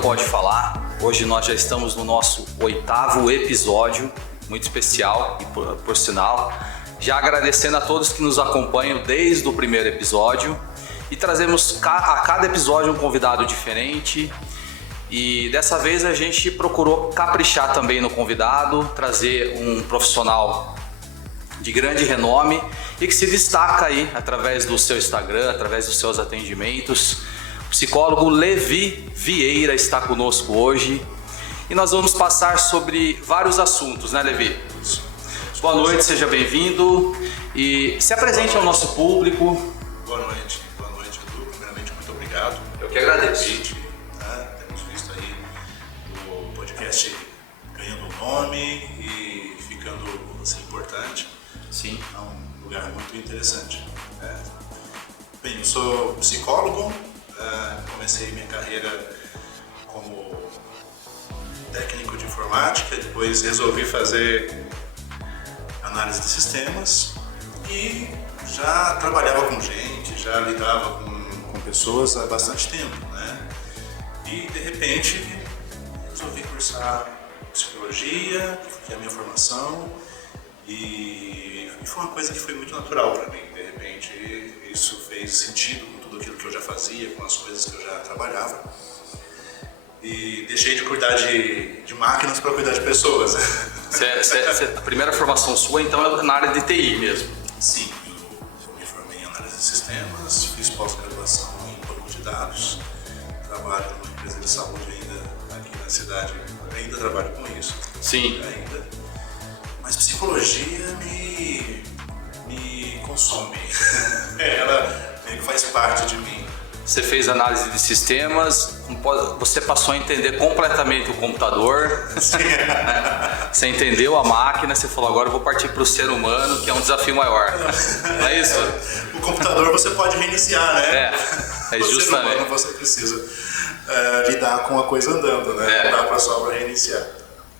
Pode Falar. Hoje nós já estamos no nosso 8º episódio, muito especial e por sinal, já agradecendo a todos que nos acompanham desde o primeiro episódio e trazemos a cada episódio um convidado diferente e dessa vez a gente procurou caprichar também no convidado, trazer um profissional de grande renome e que se destaca aí através do seu Instagram, através dos seus atendimentos. O psicólogo Levi Vieira está conosco hoje e nós vamos passar sobre vários assuntos, né, Levi? Boa noite, seja bem-vindo e se apresente ao nosso público. Boa noite, Edu. Primeiramente, muito obrigado. Eu que agradeço. Temos visto aí o podcast ganhando nome e ficando assim, importante. Sim. É um lugar muito interessante. Bem, eu sou psicólogo. Comecei minha carreira como técnico de informática, depois resolvi fazer análise de sistemas e já trabalhava com gente, já lidava com pessoas há bastante tempo, né? E de repente resolvi cursar psicologia, que é a minha formação, e foi uma coisa que foi muito natural para mim. De repente isso fez sentido com tudo aquilo que eu já fazia, com as coisas que eu já trabalhava. E deixei de cuidar de máquinas para cuidar de pessoas. A primeira formação sua, então, é na área de TI mesmo? Sim, eu me formei em análise de sistemas, fiz pós-graduação em banco de dados, trabalho numa empresa de saúde ainda aqui na cidade, ainda trabalho com isso. Sim. Ainda. Mas psicologia me consome. Ela meio que faz parte de mim. Você fez análise de sistemas, você passou a entender completamente o computador, né? Você entendeu a máquina, você falou, agora eu vou partir para o ser humano, que é um desafio maior. Não é isso? O computador você pode reiniciar, né? É justamente. Humano, você precisa lidar com a coisa andando, né? Não dá para só para reiniciar.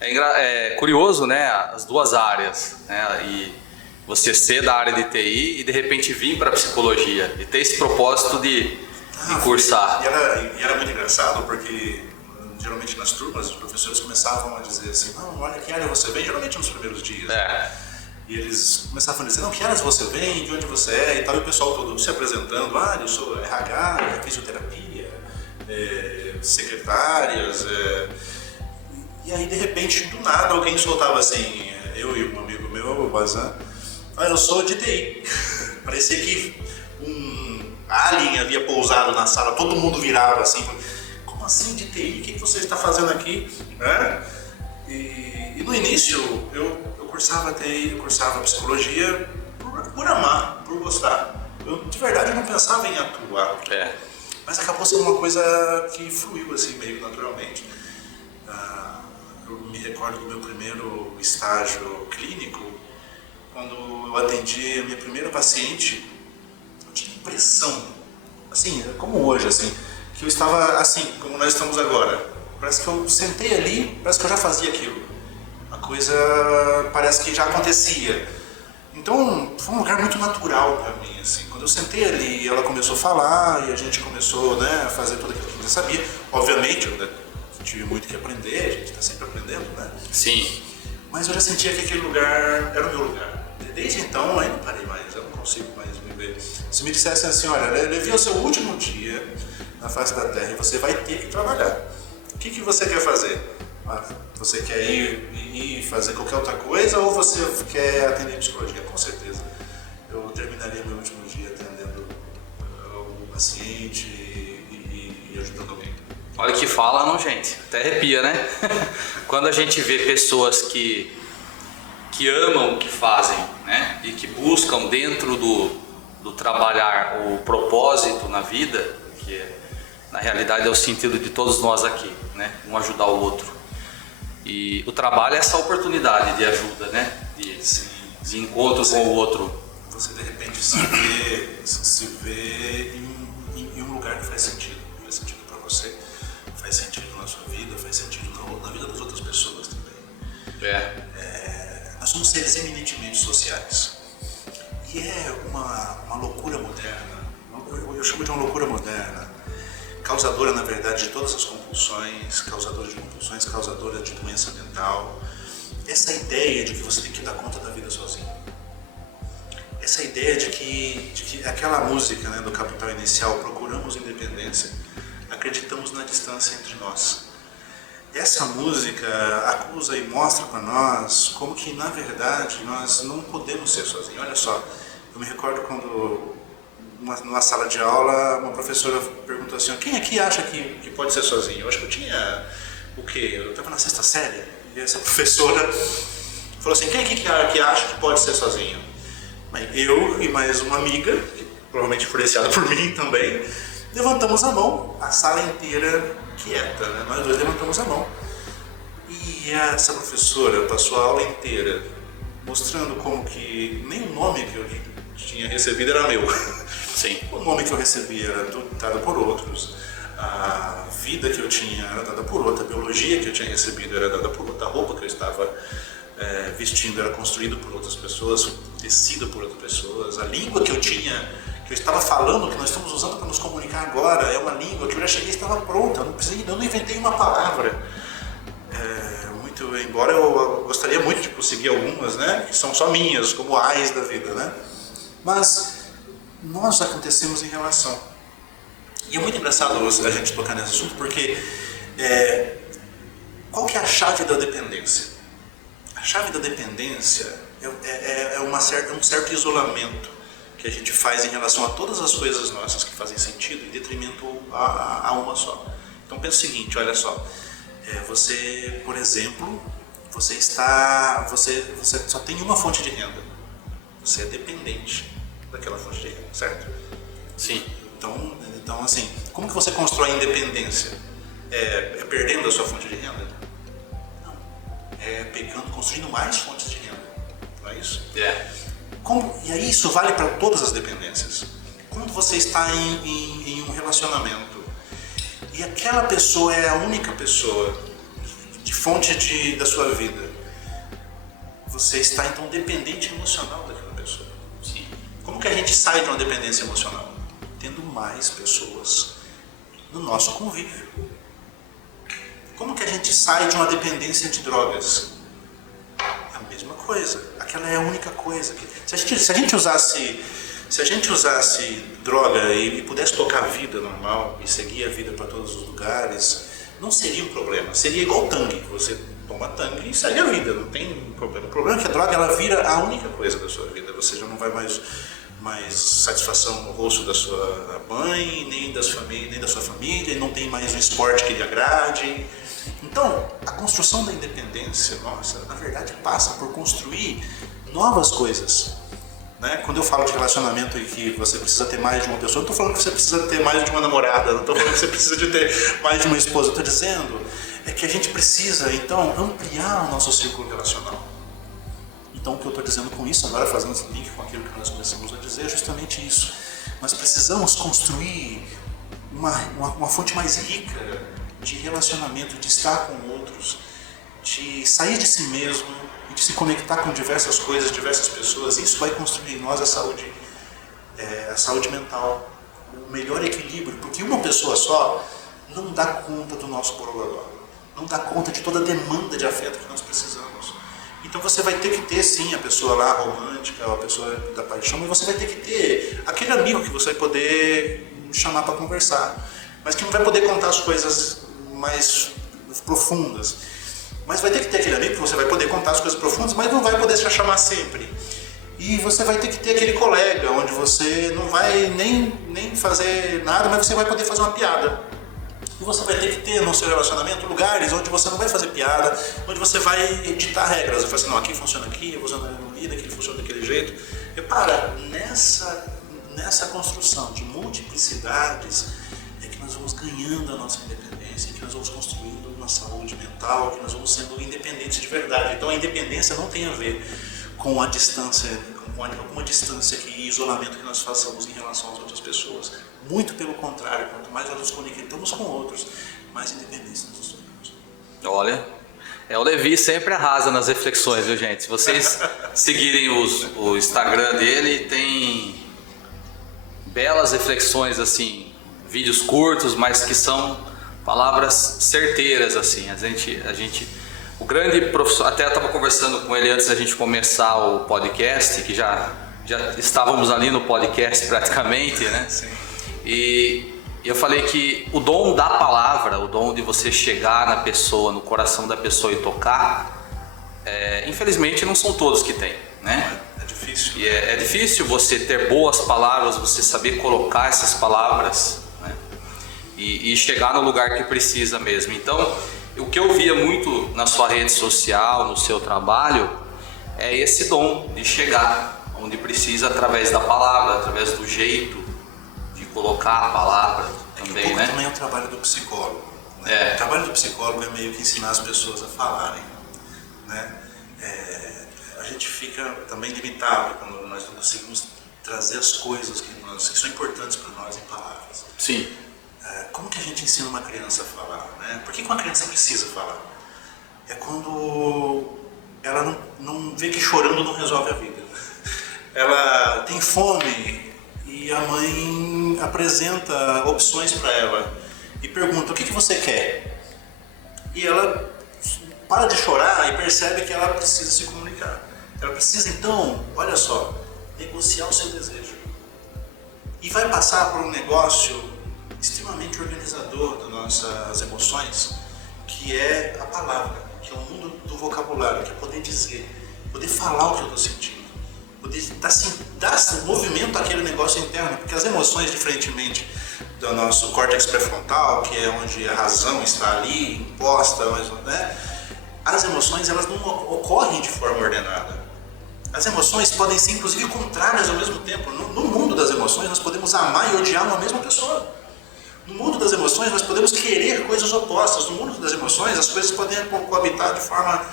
É curioso, né? As duas áreas, né? E você ser da área de TI e de repente vir para a psicologia e ter esse propósito de cursar. E era muito engraçado porque geralmente nas turmas os professores começavam a dizer assim, não, olha, que área você vem, geralmente nos primeiros dias. E eles começavam a dizer, não, que áreas você vem, de onde você é e tal, e o pessoal todo se apresentando, eu sou RH, fisioterapia, secretárias, e aí de repente, do nada, alguém soltava assim, eu e um amigo meu, o Bazan, eu sou de TI. Parecia que um alien havia pousado na sala, todo mundo virava assim, como assim de TI? O que você está fazendo aqui? E no início eu cursava TI, eu cursava psicologia por amar, por gostar. Eu de verdade não pensava em atuar, mas acabou sendo uma coisa que fluiu assim meio naturalmente. Eu me recordo do meu primeiro estágio clínico, quando eu atendi a minha primeira paciente. Eu tinha a impressão, assim, como hoje, assim, que eu estava assim, como nós estamos agora. Parece que eu sentei ali, parece que eu já fazia aquilo. A coisa parece que já acontecia. Então, foi um lugar muito natural para mim, assim. Quando eu sentei ali, ela começou a falar e a gente começou, né, a fazer tudo aquilo que eu já sabia. Obviamente, eu tive muito que aprender, a gente está sempre aprendendo, né? Sim. Mas eu já sentia que aquele lugar era o meu lugar. Desde então, aí não parei mais, eu não consigo mais me ver. Se me dissessem assim, olha, Levi, é o seu último dia na face da Terra e você vai ter que trabalhar. O que você quer fazer? Você quer ir fazer qualquer outra coisa ou você quer atender psicologia? Com certeza. Eu terminaria meu último dia atendendo paciente e ajudando alguém. Olha que fala, não, gente? Até arrepia, né? Quando a gente vê pessoas que amam o que fazem, né? E que buscam dentro do trabalhar o propósito na vida, que na realidade é o sentido de todos nós aqui, né? Um ajudar o outro. E o trabalho é essa oportunidade de ajuda, né? De encontro com o outro. Você de repente se vê em um lugar que faz sentido para você, faz sentido na sua vida, faz sentido na vida das outras pessoas também. Nós somos seres eminentemente sociais e é uma loucura moderna, eu chamo de uma loucura moderna, causadora na verdade de todas as compulsões, causadora de doença mental, essa ideia de que você tem que dar conta da vida sozinho. Essa ideia de que aquela música, né, do Capital Inicial, procuramos independência, acreditamos na distância entre nós. Essa música acusa e mostra para nós como que, na verdade, nós não podemos ser sozinhos. Olha só, eu me recordo quando, numa sala de aula, uma professora perguntou assim, quem aqui acha que pode ser sozinho? Eu acho que eu tinha, eu estava na 6ª série, e essa professora falou assim, quem aqui que acha que pode ser sozinho? Eu e mais uma amiga, provavelmente influenciada por mim também, levantamos a mão, a sala inteira quieta, né? Nós dois levantamos a mão. E essa professora passou a aula inteira mostrando como que nem o nome que eu tinha recebido era meu. Sim. O nome que eu recebi era dado por outros, a vida que eu tinha era dada por outra, a biologia que eu tinha recebido era dada por outra, a roupa que eu estava vestindo era construído por outras pessoas, tecido por outras pessoas, a língua que eu estava falando, que nós estamos usando para nos comunicar agora, é uma língua que eu já cheguei e estava pronta, eu não inventei uma palavra. Embora eu gostaria muito de conseguir algumas, né, que são só minhas, como ais da vida, né? Mas nós acontecemos em relação. E é muito engraçado a gente tocar nesse assunto, porque qual que é a chave da dependência? A chave da dependência é um certo isolamento que a gente faz em relação a todas as coisas nossas que fazem sentido em detrimento a uma só. Então pensa o seguinte, olha só, você, por exemplo, você só tem uma fonte de renda, você é dependente daquela fonte de renda, certo? Sim. Então assim, como que você constrói a independência? É perdendo a sua fonte de renda? Construindo mais fontes de renda, não é isso? E aí isso vale para todas as dependências. Quando você está em um relacionamento e aquela pessoa é a única pessoa de fonte da sua vida, você está então dependente emocional daquela pessoa. Sim. Como que a gente sai de uma dependência emocional? Tendo mais pessoas no nosso convívio. Como que a gente sai de uma dependência de drogas? É a mesma coisa. Aquela é a única coisa. Se a gente usasse droga e pudesse tocar a vida normal e seguir a vida para todos os lugares, não seria um problema. Seria igual tangue. Você toma tangue e segue a vida, não tem problema. O problema é que a droga ela vira a única coisa da sua vida. Você já não vai mais satisfação no rosto da sua mãe, nem da sua família, não tem mais um esporte que lhe agrade. Então, a construção da independência nossa, na verdade, passa por construir novas coisas. Né? Quando eu falo de relacionamento e que você precisa ter mais de uma pessoa, eu não estou falando que você precisa ter mais de uma namorada, não estou falando que você precisa de ter mais de uma esposa, eu estou dizendo que a gente precisa, então, ampliar o nosso círculo relacional. Então, o que eu estou dizendo com isso, agora fazendo esse link com aquilo que nós começamos a dizer, é justamente isso. Nós precisamos construir uma fonte mais rica de relacionamento, de estar com outros, de sair de si mesmo e de se conectar com diversas coisas, diversas pessoas. Isso vai construir em nós a saúde mental, o melhor equilíbrio, porque uma pessoa só não dá conta do nosso borogodó, não dá conta de toda a demanda de afeto que nós precisamos. Então você vai ter que ter sim a pessoa lá romântica, a pessoa da paixão, mas você vai ter que ter aquele amigo que você vai poder chamar para conversar, mas que não vai poder contar as coisas mais profundas. Mas vai ter que ter aquele amigo que você vai poder contar as coisas profundas, mas não vai poder se chamar sempre. E você vai ter que ter aquele colega onde você não vai nem fazer nada, mas você vai poder fazer uma piada. E você vai ter que ter no seu relacionamento lugares onde você não vai fazer piada, onde você vai editar regras. Você vai falar assim, não, aqui funciona aqui, eu vou usar aqui funciona daquele jeito. Repara, nessa construção de multiplicidades é que nós vamos ganhando a nossa independência, que nós vamos construindo uma saúde mental, que nós vamos sendo independentes de verdade. Então a independência não tem a ver com a distância, com alguma distância e isolamento que nós façamos em relação às outras pessoas. Muito pelo contrário, quanto mais nós nos conectamos com outros, mais independência nós nos tornamos. Olha, o Levi sempre arrasa nas reflexões, viu, gente? Se vocês seguirem o Instagram dele, tem belas reflexões, assim, vídeos curtos, mas que são palavras certeiras, assim. O grande professor, até eu estava conversando com ele antes da gente começar o podcast, que já estávamos ali no podcast praticamente, né? Sim. E eu falei que o dom da palavra, o dom de você chegar na pessoa, no coração da pessoa e tocar, infelizmente não são todos que têm, né? É difícil. E é difícil você ter boas palavras, você saber colocar essas palavras, né? E chegar no lugar que precisa mesmo. Então, o que eu via muito na sua rede social, no seu trabalho, é esse dom de chegar onde precisa através da palavra, através do jeito de colocar a palavra também, né? Também é o trabalho do psicólogo. Né? O trabalho do psicólogo é meio que ensinar as pessoas a falarem, né? A gente fica também limitado quando nós não conseguimos trazer as coisas que são importantes para nós em palavras. Sim. Como que a gente ensina uma criança a falar, né? Por que uma criança precisa falar? É quando ela não vê que chorando não resolve a vida. Ela tem fome e a mãe apresenta opções para ela e pergunta, o que você quer? E ela para de chorar e percebe que ela precisa se comunicar. Ela precisa então, olha só, negociar o seu desejo. E vai passar por um negócio extremamente organizador das nossas emoções, que é a palavra, que é o mundo do vocabulário, que é poder dizer, poder falar o que eu estou sentindo, poder dar movimento àquele negócio interno, porque as emoções, diferentemente do nosso córtex pré-frontal, que é onde a razão está ali, imposta, né? As emoções elas não ocorrem de forma ordenada. As emoções podem ser inclusive contrárias ao mesmo tempo. No mundo das emoções nós podemos amar e odiar uma mesma pessoa. No mundo das emoções nós podemos querer coisas opostas. No mundo das emoções as coisas podem coabitar de forma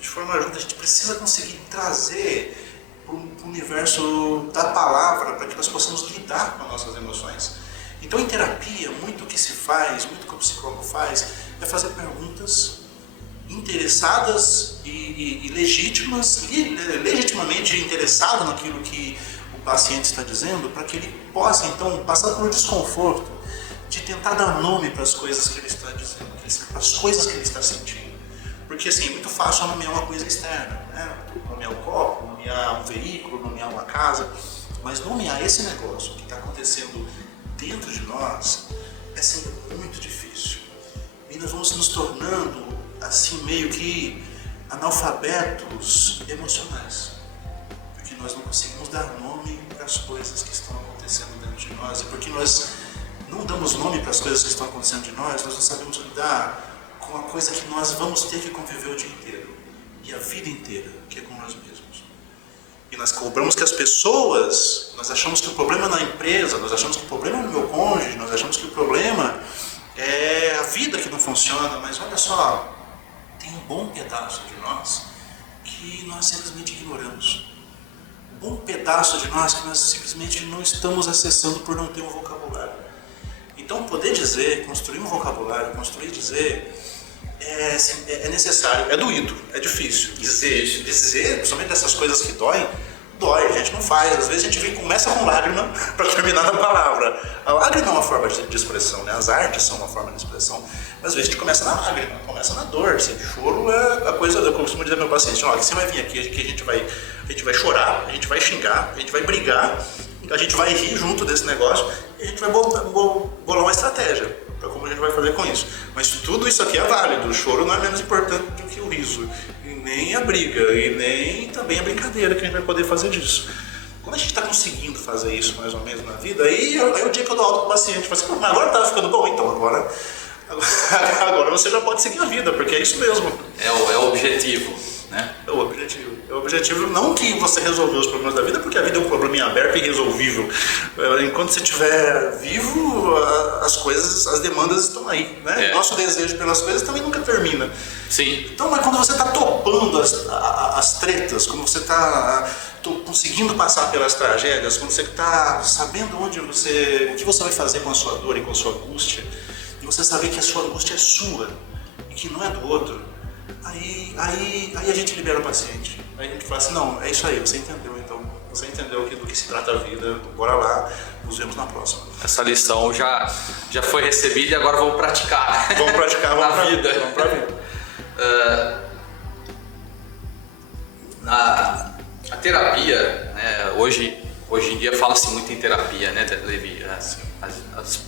junta. A gente precisa conseguir trazer para o universo da palavra para que nós possamos lidar com as nossas emoções. Então em terapia, muito o que se faz, muito o que o psicólogo faz é fazer perguntas interessadas e legítimas, e legitimamente interessado naquilo que o paciente está dizendo, para que ele possa então passar por um desconforto de tentar dar nome para as coisas que ele está dizendo, para as coisas que ele está sentindo. Porque assim, é muito fácil nomear uma coisa externa, né? Nomear um copo, nomear um veículo, nomear uma casa, mas nomear esse negócio que está acontecendo dentro de nós é sempre muito difícil. E nós vamos nos tornando assim meio que analfabetos emocionais, porque nós não conseguimos dar nome para as coisas que estão acontecendo dentro de nós, e porque nós não damos nome para as coisas que estão acontecendo de nós não sabemos lidar com a coisa que nós vamos ter que conviver o dia inteiro e a vida inteira, que é com nós mesmos. E nós cobramos que as pessoas, nós achamos que o problema é na empresa, nós achamos que o problema é no meu cônjuge, nós achamos que o problema é a vida que não funciona, mas olha só, tem um bom pedaço de nós que nós simplesmente ignoramos. Um bom pedaço de nós que nós simplesmente não estamos acessando por não ter um vocabulário. Então, poder dizer, construir um vocabulário, construir dizer, é necessário, é doído, é difícil. Dizer, principalmente dessas coisas que dói, a gente não faz. Às vezes a gente começa com lágrima para terminar na palavra. A lágrima é uma forma de expressão, né? As artes são uma forma de expressão. Mas às vezes a gente começa na lágrima, começa na dor. Assim, choro é a coisa, eu costumo dizer ao meu paciente, olha, você vai vir aqui, a gente vai chorar, a gente vai xingar, a gente vai brigar, a gente vai rir junto desse negócio e a gente vai bolar uma estratégia para como a gente vai fazer com isso. Mas tudo isso aqui é válido, o choro não é menos importante do que o riso, e nem a briga, e nem também a brincadeira que a gente vai poder fazer disso. Quando a gente está conseguindo fazer isso mais ou menos na vida, aí é o dia que eu dou aula pro paciente, eu falo assim, mas agora tá ficando bom, então agora você já pode seguir a vida, porque é isso mesmo. É o objetivo, né? É o objetivo. É o objetivo não que você resolveu os problemas da vida, porque a vida é um problema aberto e irresolvível. Enquanto você estiver vivo, as coisas, as demandas estão aí, né? Nosso desejo pelas coisas também nunca termina. Sim. Então, mas quando você está topando as tretas, quando você está conseguindo passar pelas tragédias, quando você está sabendo o que você vai fazer com a sua dor e com a sua angústia, e você saber que a sua angústia é sua e que não é do outro, aí a gente libera o paciente. Aí a gente fala assim, não, é isso aí, você entendeu então. Você entendeu do que se trata a vida, bora lá, nos vemos na próxima. Essa lição já foi recebida e agora vamos praticar. Vamos praticar na vida. Vamos pra vida. A terapia, né, hoje em dia fala-se muito em terapia, né, Levi?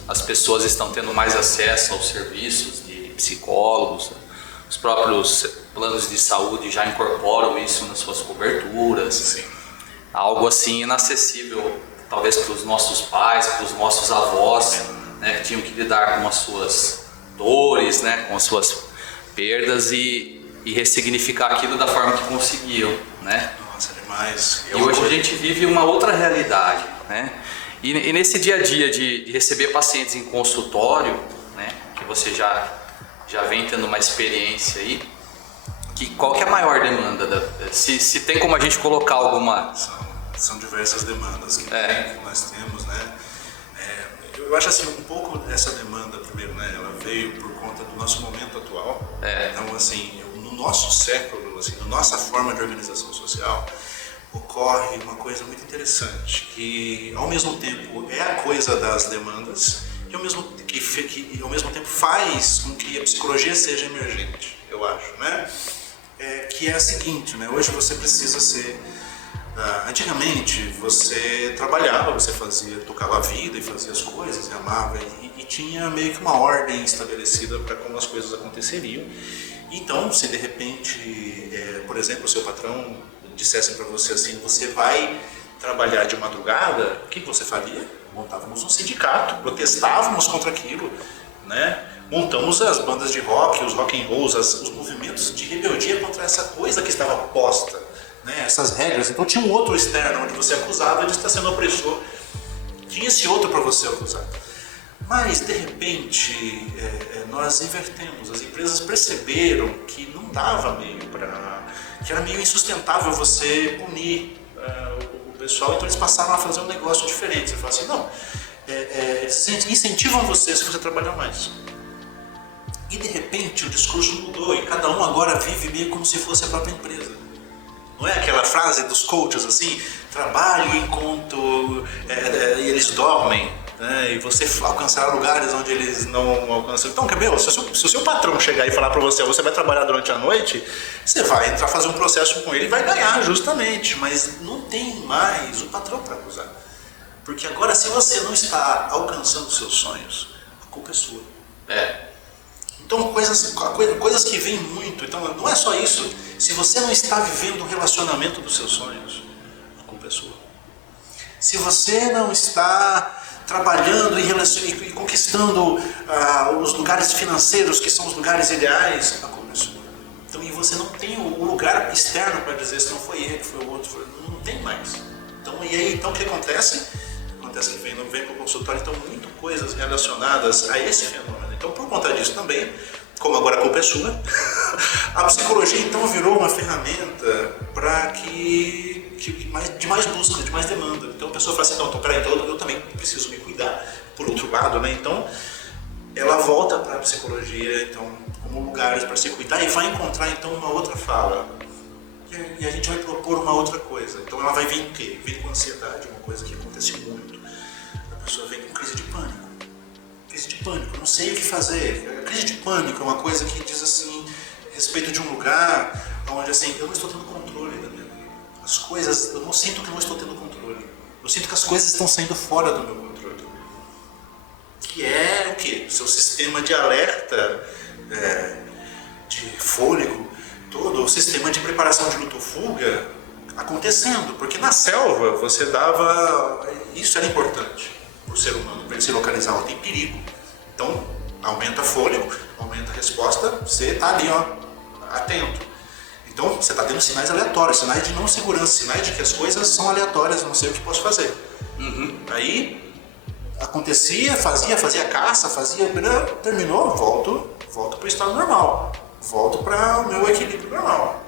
As pessoas estão tendo mais acesso aos serviços de psicólogos, os próprios planos de saúde já incorporam isso nas suas coberturas. Sim. Algo assim inacessível, talvez para os nossos pais, para os nossos avós, né, que tinham que lidar com as suas dores, né, com as suas perdas e ressignificar aquilo da forma que conseguiam, né? Nossa, demais. E hoje a gente vive uma outra realidade, né? E nesse dia a dia de receber pacientes em consultório, né, que você já vem tendo uma experiência aí, qual que é a maior demanda? Se tem como a gente colocar alguma... São diversas demandas que nós temos, né? Eu acho assim, um pouco essa demanda, primeiro, né, ela veio por conta do nosso momento atual. Então, assim, no nosso século, assim, na nossa forma de organização social, ocorre uma coisa muito interessante, que ao mesmo tempo é a coisa das demandas, e ao mesmo tempo faz com que a psicologia seja emergente, eu acho, né? Que é a seguinte, né? Hoje você precisa ser... antigamente você trabalhava, você tocava a vida e fazia as coisas, e amava, e tinha meio que uma ordem estabelecida para como as coisas aconteceriam. Então, se de repente, por exemplo, o seu patrão dissesse para você assim, você vai trabalhar de madrugada, o que você faria? Montávamos um sindicato, protestávamos contra aquilo, né? Montamos as bandas de rock, os rock and rolls, os movimentos de rebeldia contra essa coisa que estava posta, né? Essas regras. Então tinha um outro externo onde você acusava de estar sendo opressor, tinha esse outro para você acusar. Mas de repente nós invertemos, as empresas perceberam que não dava que era meio insustentável você punir o pessoal, então eles passaram a fazer um negócio diferente. Você fala assim, não, eles incentivam você se você trabalhar mais. E de repente o discurso mudou e cada um agora vive meio como se fosse a própria empresa. Não é aquela frase dos coaches assim, trabalhe enquanto eles dormem, né, e você alcançará lugares onde eles não alcançam. Então, Cabelo, se o seu patrão chegar e falar para você vai trabalhar durante a noite, você vai entrar fazer um processo com ele e vai ganhar justamente, mas não tem mais o patrão para acusar. Porque agora, se você não está alcançando os seus sonhos, a culpa é sua. Então, coisas que vêm muito. Então, não é só isso. Se você não está vivendo o relacionamento dos seus sonhos, a culpa é sua. Se você não está trabalhando e conquistando os lugares financeiros, que são os lugares ideais, a culpa é sua. Então, e você não tem o lugar externo para dizer se não foi ele, foi o outro, não tem mais. Então, e aí, então o que acontece? Acontece que vem para o consultório, então, muito coisas relacionadas a esse fenômeno. Então, por conta disso também, como agora a culpa é sua, a psicologia então virou uma ferramenta para de mais busca, de mais demanda. Então a pessoa fala assim, não, peraí, então eu também preciso me cuidar. Por outro lado, né, então ela volta para a psicologia então, como lugares para se cuidar e vai encontrar então uma outra fala. E a gente vai propor uma outra coisa. Então ela vai vir o quê? Vem com ansiedade, uma coisa que acontece muito. A pessoa vem com crise de pânico. Crise de pânico, não sei o que fazer. A crise de pânico é uma coisa que diz assim, a respeito de um lugar onde assim, eu não estou tendo controle da minha vida. As coisas, eu não sinto que não estou tendo controle. Eu sinto que as coisas estão saindo fora do meu controle. Que é o quê? quê? Seu sistema de alerta, de fôlego, todo o sistema de preparação de luta ou fuga acontecendo, porque na selva você dava... Isso era importante para o ser humano, para ele se localizar, ó, tem perigo. Então, aumenta fôlego, aumenta a resposta, você está ali, ó, atento. Então, você está tendo sinais aleatórios, sinais de não segurança, sinais de que as coisas são aleatórias, não sei o que posso fazer. Aí, acontecia, fazia caça, terminou, volto para o estado normal. Volto para o meu equilíbrio normal.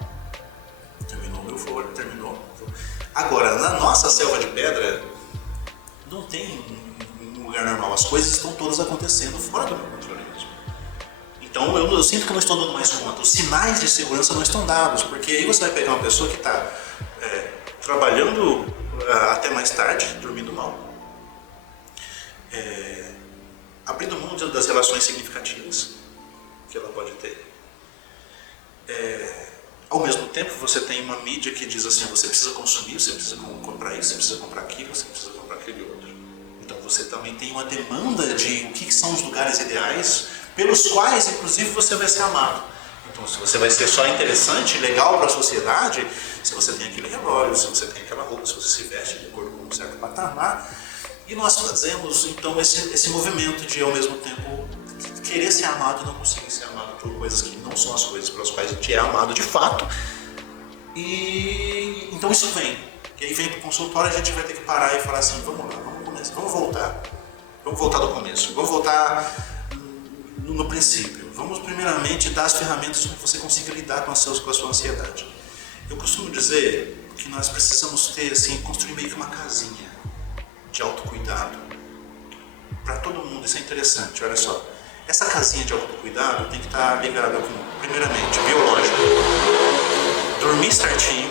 Terminou o meu fôlego, terminou. Agora, na nossa selva de pedra, não tem um lugar normal. As coisas estão todas acontecendo fora do meu controle mesmo. Então eu sinto que eu não estou dando mais conta. Os sinais de segurança não estão dados, porque aí você vai pegar uma pessoa que está trabalhando até mais tarde, dormindo mal, abrindo mão das relações significativas que ela pode ter. Ao mesmo tempo você tem uma mídia que diz assim, você precisa consumir, você precisa comprar isso, você precisa comprar aquilo, você precisa comprar aquele outro. Então você também tem uma demanda de o que são os lugares ideais pelos quais inclusive você vai ser amado. Então se você vai ser só interessante, legal para a sociedade, se você tem aquele relógio, se você tem aquela roupa, se você se veste de acordo com um certo patamar. E nós fazemos então esse movimento de ao mesmo tempo querer ser amado e não conseguir ser amado por coisas que não são as coisas pelas quais a gente é amado de fato. E então isso vem. E aí vem para o consultório, a gente vai ter que parar e falar assim, vamos lá, vamos começar, vamos voltar do começo, vamos voltar no princípio. Vamos primeiramente dar as ferramentas para que você consiga lidar com a sua ansiedade. Eu costumo dizer que nós precisamos ter, assim, construir meio que uma casinha de autocuidado para todo mundo. Isso é interessante, olha só. Essa casinha de autocuidado tem que estar ligada com, primeiramente, biológico. Dormir certinho,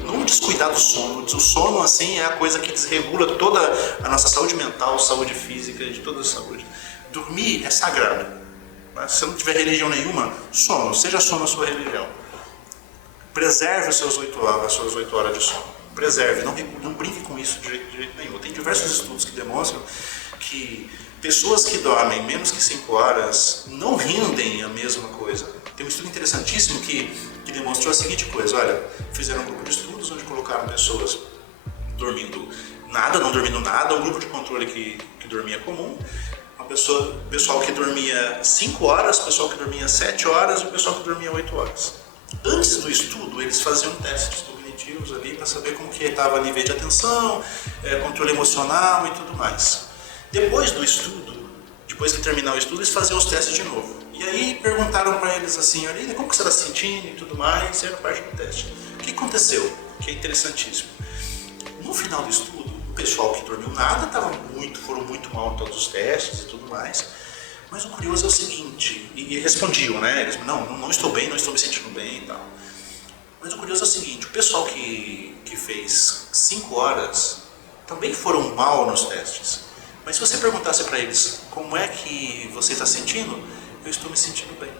não descuidar do sono. O sono, assim, é a coisa que desregula toda a nossa saúde mental, saúde física, de toda a saúde. Dormir é sagrado. Se você não tiver religião nenhuma, sono, seja sono a sua religião. Preserve as suas 8 horas de sono. Preserve, não brinque com isso de jeito nenhum. Tem diversos estudos que demonstram que pessoas que dormem menos que 5 horas não rendem a mesma coisa. Tem um estudo interessantíssimo que demonstrou a seguinte coisa, olha, fizeram um grupo de estudos onde colocaram pessoas dormindo nada, não dormindo nada, um grupo de controle que dormia comum, pessoal que dormia 5 horas, pessoal que dormia 7 horas e o pessoal que dormia 8 horas. Antes do estudo, eles faziam testes cognitivos ali para saber como que estava o nível de atenção, controle emocional e tudo mais. Depois do estudo, depois que terminar o estudo, eles faziam os testes de novo. E aí perguntaram para eles assim, olha, como que você está se sentindo e tudo mais, e era parte do teste. O que aconteceu? Que é interessantíssimo. No final do estudo, o pessoal que dormiu nada foram muito mal em todos os testes e tudo mais. Mas o curioso é o seguinte, e respondiam, né? Eles, não estou bem, não estou me sentindo bem e tal. Mas o curioso é o seguinte, o pessoal que fez 5 horas também foram mal nos testes. Mas se você perguntasse para eles, como é que você está sentindo? Eu estou me sentindo bem.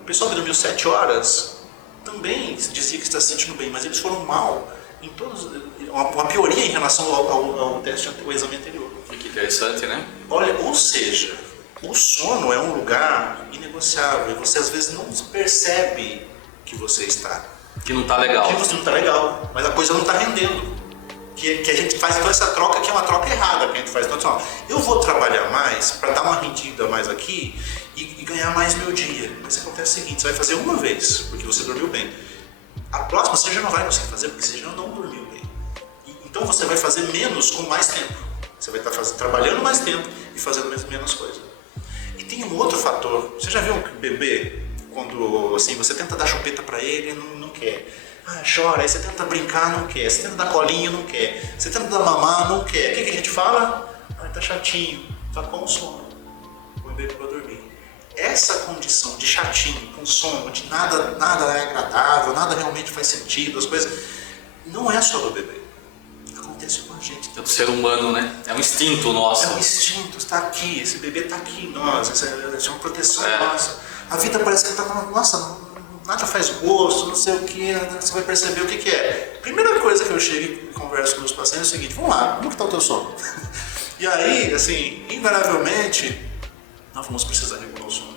O pessoal que dormiu 7 horas também dizia que está se sentindo bem, mas eles foram mal em todos, uma pioria em relação ao teste, ao exame anterior. Que interessante, né? Olha, ou seja, o sono é um lugar inegociável e você às vezes não percebe que você está. Que não está legal. Que você não está legal, mas a coisa não está rendendo. Que a gente faz toda essa troca que é uma troca errada que a gente faz. Então, assim, eu vou trabalhar mais para dar uma rendida mais aqui e ganhar mais meu dia. Mas acontece o seguinte, você vai fazer uma vez, porque você dormiu bem. A próxima você já não vai conseguir fazer, porque você já não dormiu bem. Então você vai fazer menos com mais tempo. Você vai estar trabalhando mais tempo e fazendo menos coisa. E tem um outro fator. Você já viu um bebê, quando assim, você tenta dar chupeta para ele e não quer. Chora, aí você tenta brincar, não quer. Você tenta dar colinho, não quer. Você tenta dar mamar, não quer. O que a gente fala? Tá chatinho, tá com sono. Põe o bebê pra dormir. Essa condição de chatinho, com sono, de nada é agradável, nada realmente faz sentido, as coisas, não é só do bebê. Acontece com a gente. É do ser humano, né? É um instinto nosso. É um instinto, está aqui, esse bebê está aqui em nós, essa é uma proteção nossa. A vida parece que está com nossa, nada faz gosto, não sei o que, você vai perceber o que é. Primeira coisa que eu chego e converso com meus pacientes é o seguinte, vamos lá, como que está o teu sono? E aí, assim, invariavelmente, nós vamos precisar regular o sono.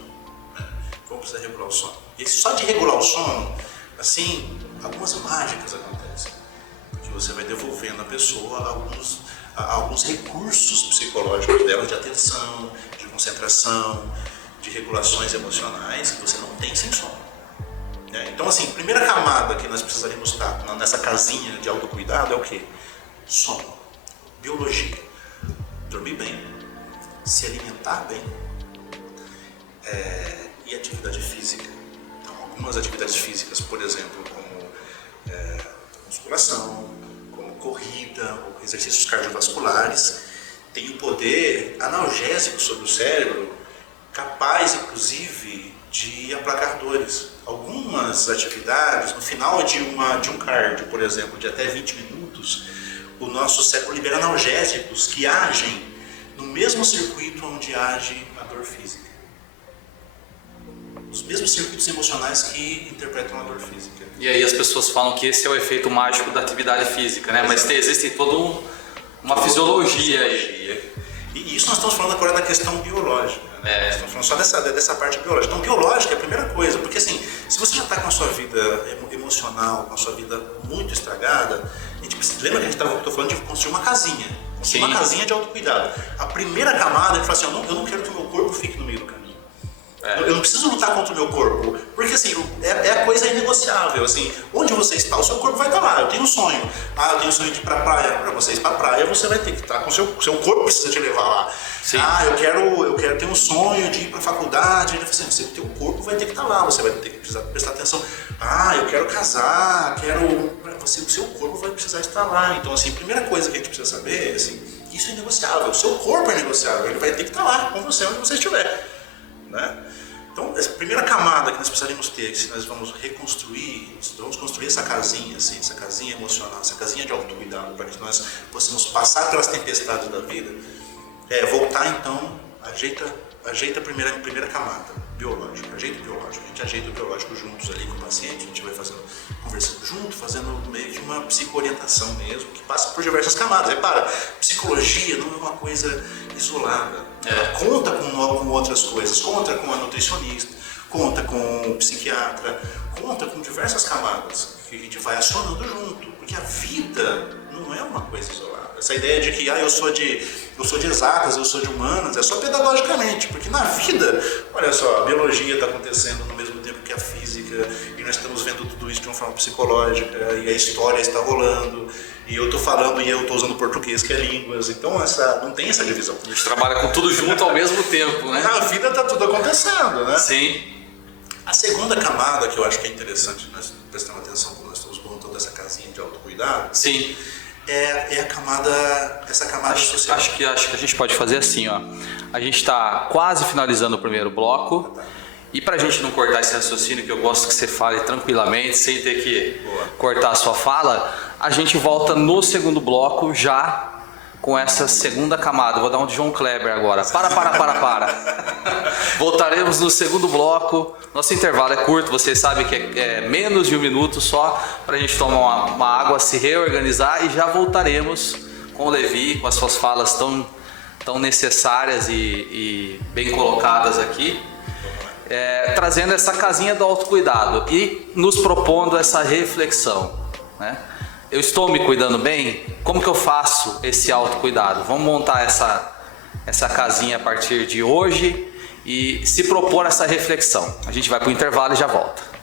Né? Vamos precisar regular o sono. E só de regular o sono, assim, algumas mágicas acontecem. Porque você vai devolvendo à pessoa alguns recursos psicológicos dela, de atenção, de concentração, de regulações emocionais que você não tem sem sono. Então, assim, a primeira camada que nós precisaríamos estar nessa casinha de autocuidado é o quê? Sono, biologia, dormir bem, se alimentar bem e atividade física. Então, algumas atividades físicas, por exemplo, como musculação, como corrida, ou exercícios cardiovasculares, têm um poder analgésico sobre o cérebro, capaz, inclusive, de aplacar dores. Algumas atividades, no final de um cardio, por exemplo, de até 20 minutos, o nosso cérebro libera analgésicos que agem no mesmo circuito onde age a dor física. Os mesmos circuitos emocionais que interpretam a dor física. E aí as pessoas falam que esse é o efeito mágico da atividade física, né? Mas existe toda uma fisiologia aí. E isso nós estamos falando agora da questão biológica. Né? Estamos falando só dessa parte biológica. Então, biológica é a primeira coisa, porque assim, se você já está com a sua vida emocional, com a sua vida muito estragada, lembra que eu estou falando de construir uma casinha. Construir uma casinha de autocuidado. A primeira camada é que fala assim, eu não quero que o meu corpo fique no meio do caminho. Eu não preciso lutar contra o meu corpo, porque assim, é a coisa inegociável, assim, onde você está, o seu corpo vai estar lá. Eu tenho um sonho, eu tenho um sonho de ir pra praia. Para você ir pra praia, você vai ter que estar com o seu corpo, precisa te levar lá. Sim. Eu quero ter um sonho de ir pra faculdade. O teu corpo vai ter que estar lá, você vai ter que prestar atenção. Eu quero casar, o seu corpo vai precisar estar lá. Então, assim, a primeira coisa que a gente precisa saber é assim, isso é negociável, o seu corpo é negociável, ele vai ter que estar lá com você onde você estiver. Né? Então, essa primeira camada que nós precisaríamos ter, se nós vamos construir essa casinha, assim, essa casinha emocional, essa casinha de autocuidado, para que nós possamos passar pelas tempestades da vida, voltar então, ajeita a primeira camada, biológica, ajeita o biológico. A gente ajeita o biológico juntos ali com o paciente, a gente vai conversando junto, fazendo meio que uma psico-orientação mesmo, que passa por diversas camadas. Repara, psicologia não é uma coisa isolada. Ela conta com outras coisas, conta com a nutricionista, conta com o psiquiatra, conta com diversas camadas que a gente vai acionando junto, porque a vida não é uma coisa isolada. Essa ideia de que eu sou de exatas, eu sou de humanas, é só pedagogicamente, porque na vida, olha só, a biologia está acontecendo no mesmo tempo que a física, e nós estamos vendo tudo isso de uma forma psicológica, e a história está rolando, e eu estou falando e eu estou usando português, que é línguas, então não tem essa divisão. A gente trabalha com tudo junto ao mesmo tempo, né? Na vida está tudo acontecendo, né? Sim. A segunda camada que eu acho que é interessante nós prestarmos atenção quando nós estamos montando essa casinha de autocuidado. Sim. É essa camada social. Acho que a gente pode fazer assim, ó. A gente está quase finalizando o primeiro bloco. E para a gente não cortar esse raciocínio, que eu gosto que você fale tranquilamente, sem ter que cortar a sua fala, a gente volta no segundo bloco já com essa segunda camada. Vou dar um de João Kleber agora. Para. Voltaremos no segundo bloco. Nosso intervalo é curto, vocês sabem que é menos de 1 minuto só, para a gente tomar uma água, se reorganizar, e já voltaremos com o Levi, com as suas falas tão necessárias e bem colocadas aqui. Trazendo essa casinha do autocuidado e nos propondo essa reflexão, né? Eu estou me cuidando bem? Como que eu faço esse autocuidado? Vamos montar essa casinha a partir de hoje e se propor essa reflexão. A gente vai para o intervalo e já volta.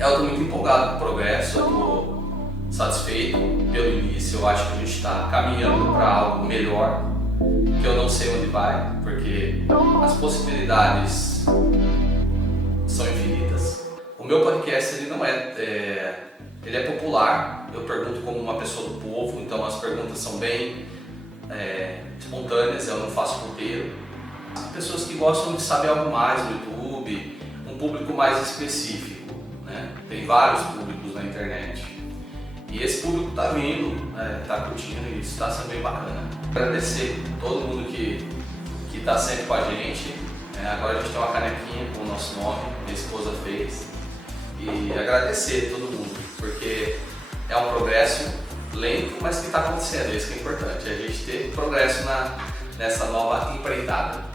Eu estou muito empolgado com o progresso, eu estou satisfeito pelo início. Eu acho que a gente está caminhando para algo melhor, que eu não sei onde vai, porque as possibilidades são infinitas. O meu podcast ele não ele é popular, eu pergunto como uma pessoa do povo, então as perguntas são bem espontâneas, eu não faço roteiro. As pessoas que gostam de saber algo mais no YouTube, um público mais específico. Tem vários públicos na internet E esse público está vindo, está curtindo e isso está sendo bem bacana. Agradecer todo mundo que está sempre com a gente. Agora a gente tem uma canequinha com o nosso nome, minha esposa fez. E agradecer todo mundo, porque é um progresso lento, mas que está acontecendo. Isso que é importante, a gente ter progresso nessa nova empreitada.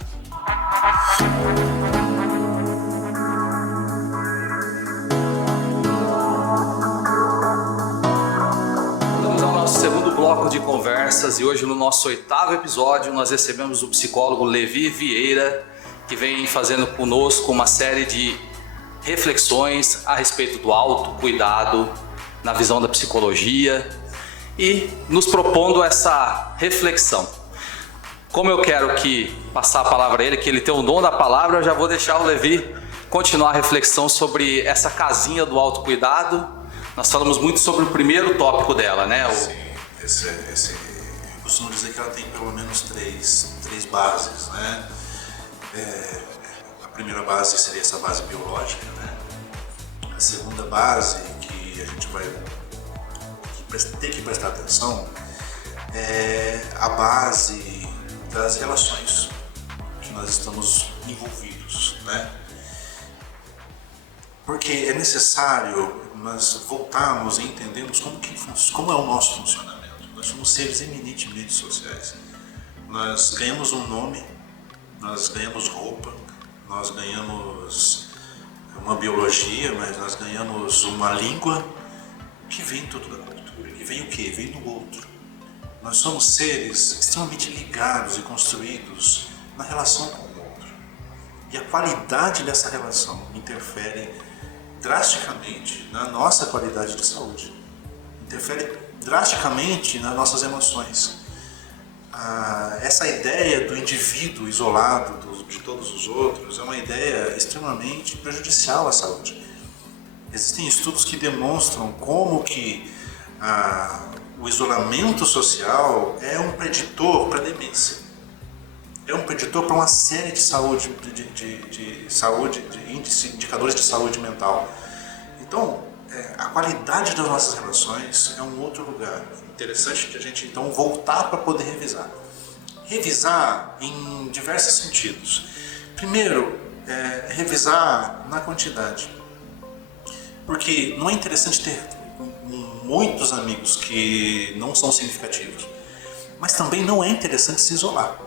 Segundo bloco de conversas, e hoje no nosso 8º episódio nós recebemos o psicólogo Levi Vieira, que vem fazendo conosco uma série de reflexões a respeito do autocuidado na visão da psicologia e nos propondo essa reflexão. Como eu quero passar a palavra a ele, que ele tem o dom da palavra, eu já vou deixar o Levi continuar a reflexão sobre essa casinha do autocuidado. Nós falamos muito sobre o primeiro tópico dela, né? Eu costumo dizer que ela tem pelo menos três bases, né? A primeira base seria essa base biológica, né? A segunda base que a gente vai ter que prestar atenção é a base das relações que nós estamos envolvidos, né? Porque é necessário nós voltarmos e entendermos como é o nosso funcionamento. Nós somos seres eminentemente sociais. Nós ganhamos um nome, nós ganhamos roupa, nós ganhamos uma biologia, mas nós ganhamos uma língua que vem tudo da cultura. E vem o quê? Vem do outro. Nós somos seres extremamente ligados e construídos na relação com o outro. E a qualidade dessa relação interfere drasticamente na nossa qualidade de saúde, interfere drasticamente nas nossas emoções. Essa ideia do indivíduo isolado de todos os outros é uma ideia extremamente prejudicial à saúde. Existem estudos que demonstram como que o isolamento social é um preditor para a demência. É um preditor para uma série de saúde, de indicadores de saúde mental. Então, a qualidade das nossas relações é um outro lugar. Interessante que a gente então voltar para poder revisar. Revisar em diversos sentidos. Primeiro, revisar na quantidade. Porque não é interessante ter muitos amigos que não são significativos, mas também não é interessante se isolar.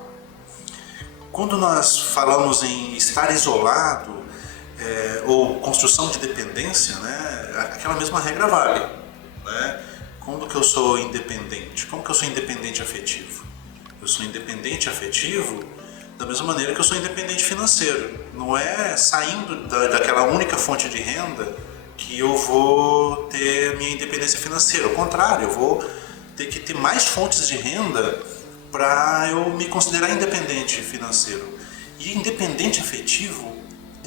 Quando nós falamos em estar isolado ou construção de dependência, né, aquela mesma regra vale. Né? Quando que eu sou independente? Como que eu sou independente afetivo? Eu sou independente afetivo da mesma maneira que eu sou independente financeiro. Não é saindo daquela única fonte de renda que eu vou ter minha independência financeira. Ao contrário, eu vou ter que ter mais fontes de renda para eu me considerar independente financeiro. E independente afetivo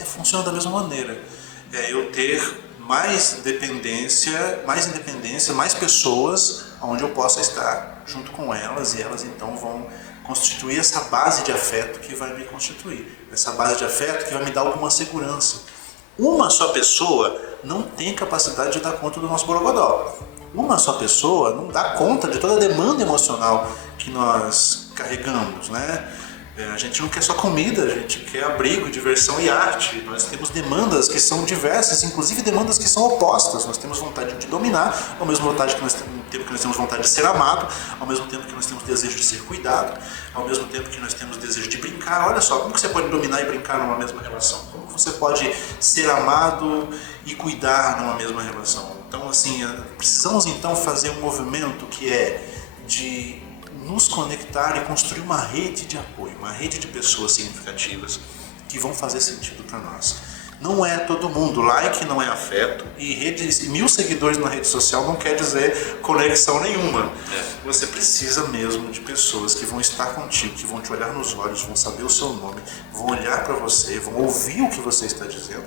funciona da mesma maneira. Eu ter mais independência, mais pessoas onde eu possa estar junto com elas, e elas então vão constituir essa base de afeto que vai me constituir. Essa base de afeto que vai me dar alguma segurança. Uma só pessoa não tem capacidade de dar conta do nosso borogodó. Uma só pessoa não dá conta de toda a demanda emocional que nós carregamos, né? A gente não quer só comida, a gente quer abrigo, diversão e arte. Nós temos demandas que são diversas, inclusive demandas que são opostas. Nós temos vontade de dominar, ao mesmo tempo que nós temos vontade de ser amado, ao mesmo tempo que nós temos desejo de ser cuidado, ao mesmo tempo que nós temos desejo de brincar. Olha só, como que você pode dominar e brincar numa mesma relação? Como você pode ser amado e cuidar numa mesma relação? Então, assim, precisamos então fazer um movimento que é de nos conectar e construir uma rede de apoio, uma rede de pessoas significativas que vão fazer sentido para nós. Não é todo mundo, like não é afeto, e 1000 seguidores na rede social não quer dizer conexão nenhuma. Você precisa mesmo de pessoas que vão estar contigo, que vão te olhar nos olhos, vão saber o seu nome, vão olhar para você, vão ouvir o que você está dizendo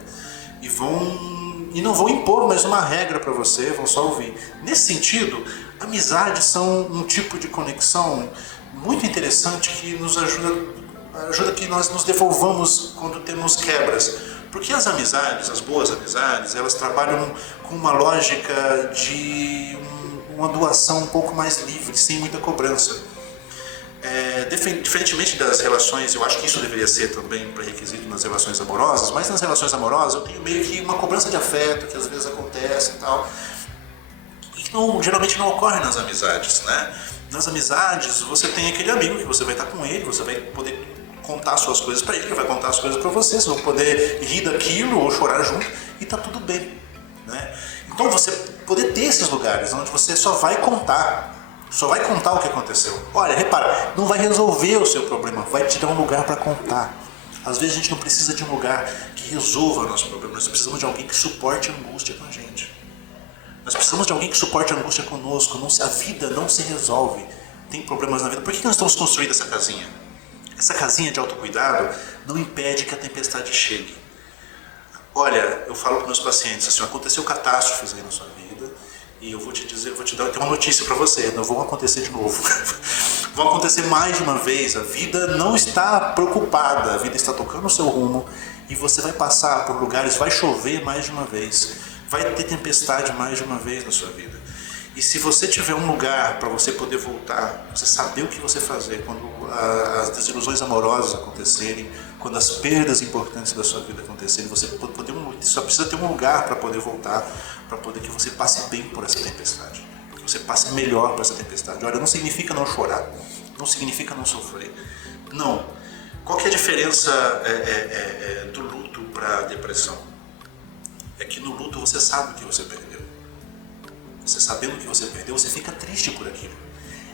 e não vão impor mais uma regra para você, vão só ouvir. Nesse sentido, amizades são um tipo de conexão muito interessante que nos ajuda que nós nos devolvamos quando temos quebras. Porque as amizades, as boas amizades, elas trabalham com uma lógica de uma doação um pouco mais livre, sem muita cobrança. Diferentemente das relações, eu acho que isso deveria ser também pré-requisito nas relações amorosas, mas nas relações amorosas eu tenho meio que uma cobrança de afeto, que às vezes acontece e tal, e que geralmente não ocorre nas amizades, né? Nas amizades, você tem aquele amigo que você vai estar com ele, você vai poder contar suas coisas para ele, ele vai contar as coisas para você, vocês vão poder rir daquilo ou chorar junto e tá tudo bem, né? Então você poder ter esses lugares onde você só vai contar o que aconteceu. Olha, repara, não vai resolver o seu problema, vai te dar um lugar para contar. Às vezes a gente não precisa de um lugar que resolva o nosso problema, nós precisamos de alguém que suporte a angústia com a gente. Nós precisamos de alguém que suporte a angústia conosco. A vida não se resolve. Tem problemas na vida. Por que nós estamos construindo essa casinha? Essa casinha de autocuidado não impede que a tempestade chegue. Olha, eu falo para meus pacientes assim, aconteceu catástrofes aí na sua vida e eu vou te dar uma notícia para você, não vão acontecer de novo. Vão acontecer mais de uma vez. A vida não está preocupada, a vida está tocando o seu rumo e você vai passar por lugares, vai chover mais de uma vez. Vai ter tempestade mais de uma vez na sua vida. E se você tiver um lugar para você poder voltar, você saber o que você fazer quando as desilusões amorosas acontecerem, quando as perdas importantes da sua vida acontecerem, você só precisa ter um lugar para poder voltar, para poder que você passe bem por essa tempestade, que você passe melhor por essa tempestade. Olha, não significa não chorar, não significa não sofrer. Não. Qual que é a diferença do luto para a depressão? É que no luto você sabe o que você perdeu. Você sabendo o que você perdeu, você fica triste por aquilo.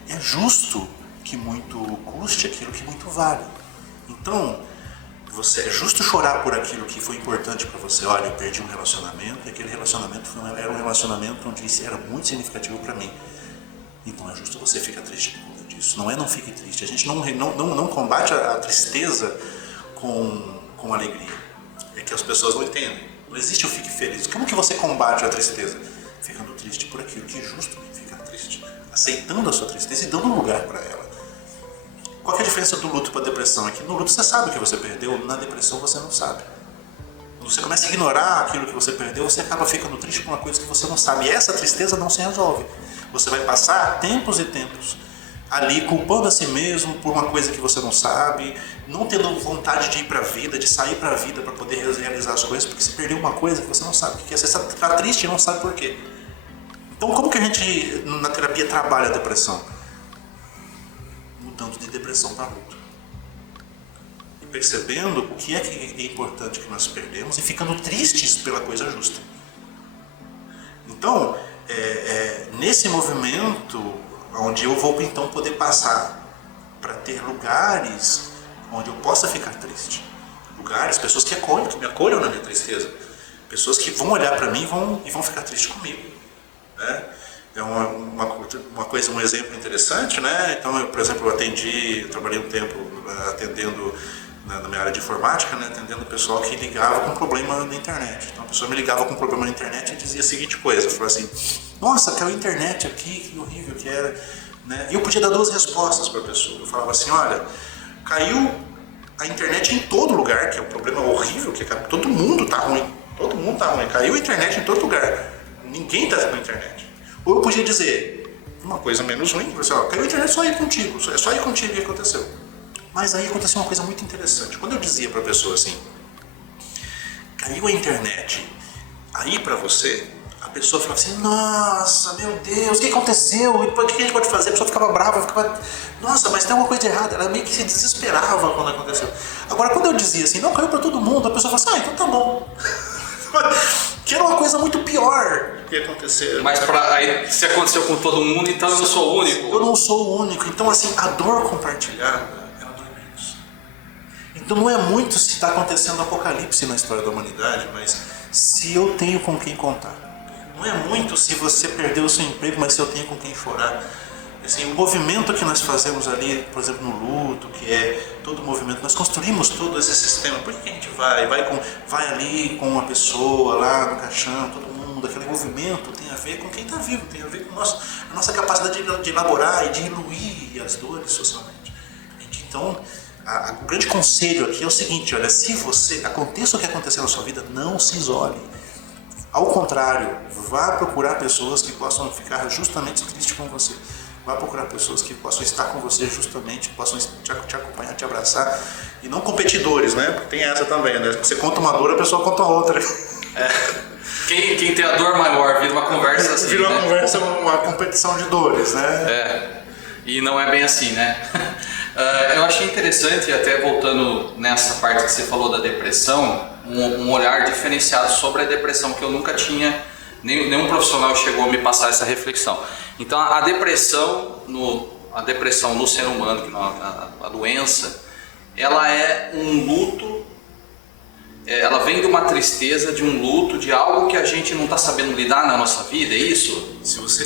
É justo que muito custe aquilo que muito vale. Então, é justo chorar por aquilo que foi importante para você. Olha, eu perdi um relacionamento, e aquele relacionamento era um relacionamento onde isso era muito significativo para mim. Então é justo você ficar triste por conta disso. Não fique triste. A gente não combate a tristeza com alegria. É que as pessoas não entendem. Não existe o fique feliz. Como que você combate a tristeza? Ficando triste por aquilo que é justo ficar triste. Aceitando a sua tristeza e dando um lugar para ela. Qual que é a diferença do luto para a depressão? É que no luto você sabe o que você perdeu, na depressão você não sabe. Quando você começa a ignorar aquilo que você perdeu, você acaba ficando triste por uma coisa que você não sabe. E essa tristeza não se resolve. Você vai passar tempos e tempos ali culpando a si mesmo por uma coisa que você não sabe, não tendo vontade de ir para a vida, de sair para a vida para poder realizar as coisas, porque você perdeu uma coisa que você não sabe o que é. Você está triste e não sabe por quê. Então como que a gente na terapia trabalha a depressão? Mudando de depressão para luto. E percebendo o que é importante que nós perdemos e ficando tristes pela coisa justa. Então, nesse movimento onde eu vou então poder passar para ter lugares onde eu possa ficar triste. Lugares, pessoas que me acolham na minha tristeza. Pessoas que vão olhar para mim e vão ficar tristes comigo. Né? É uma coisa, um exemplo interessante, né? Então, por exemplo, eu trabalhei um tempo atendendo na minha área de informática, né? Atendendo o pessoal que ligava com problema na internet. Então a pessoa me ligava com problema na internet e dizia a seguinte coisa, falava assim, nossa, caiu a internet aqui, que horrível que era. Né? E eu podia dar duas respostas para a pessoa. Eu falava assim, olha, caiu a internet em todo lugar, que é um problema horrível, que todo mundo está ruim. Todo mundo está ruim. Caiu a internet em todo lugar. Ninguém está com a internet. Ou eu podia dizer uma coisa menos ruim, pessoal, caiu a internet só ir contigo, é só ir contigo que aconteceu. Mas aí aconteceu uma coisa muito interessante. Quando eu dizia para a pessoa assim, caiu a internet aí para você, a pessoa falava assim, nossa, meu Deus, o que aconteceu? O que a gente pode fazer? A pessoa ficava brava, nossa, mas tem alguma coisa de errada. Ela meio que se desesperava quando aconteceu. Agora, quando eu dizia assim, não, caiu para todo mundo, a pessoa falava assim, então tá bom. Que era uma coisa muito pior que aconteceu. Mas aí, se aconteceu com todo mundo, então eu não sou o único? Eu não sou o único. Então, assim, a dor compartilhada, então não é muito se está acontecendo apocalipse na história da humanidade, mas se eu tenho com quem contar. Não é muito se você perdeu o seu emprego, mas se eu tenho com quem chorar. Assim, o movimento que nós fazemos ali, por exemplo, no luto, que é todo o movimento, nós construímos todo esse sistema. Por que a gente vai ali com uma pessoa lá no caixão, todo mundo, aquele movimento tem a ver com quem está vivo, tem a ver com a nossa capacidade de elaborar e de diluir as dores socialmente. Então, o grande conselho aqui é o seguinte, olha, se aconteça o que acontecer na sua vida, não se isole. Ao contrário, vá procurar pessoas que possam ficar justamente tristes com você. Vá procurar pessoas que possam estar com você justamente, que possam te acompanhar, te abraçar. E não competidores, né? Porque tem essa também, né? Você conta uma dor, a pessoa conta outra. Quem tem a dor maior vira uma conversa assim, vira uma conversa, uma competição de dores, né? E não é bem assim, né? Eu achei interessante, até voltando nessa parte que você falou da depressão, um olhar diferenciado sobre a depressão, que eu nunca tinha, nenhum profissional chegou a me passar essa reflexão. Então a depressão no ser humano, a doença, ela é um luto, ela vem de uma tristeza, de um luto, de algo que a gente não está sabendo lidar na nossa vida, é isso?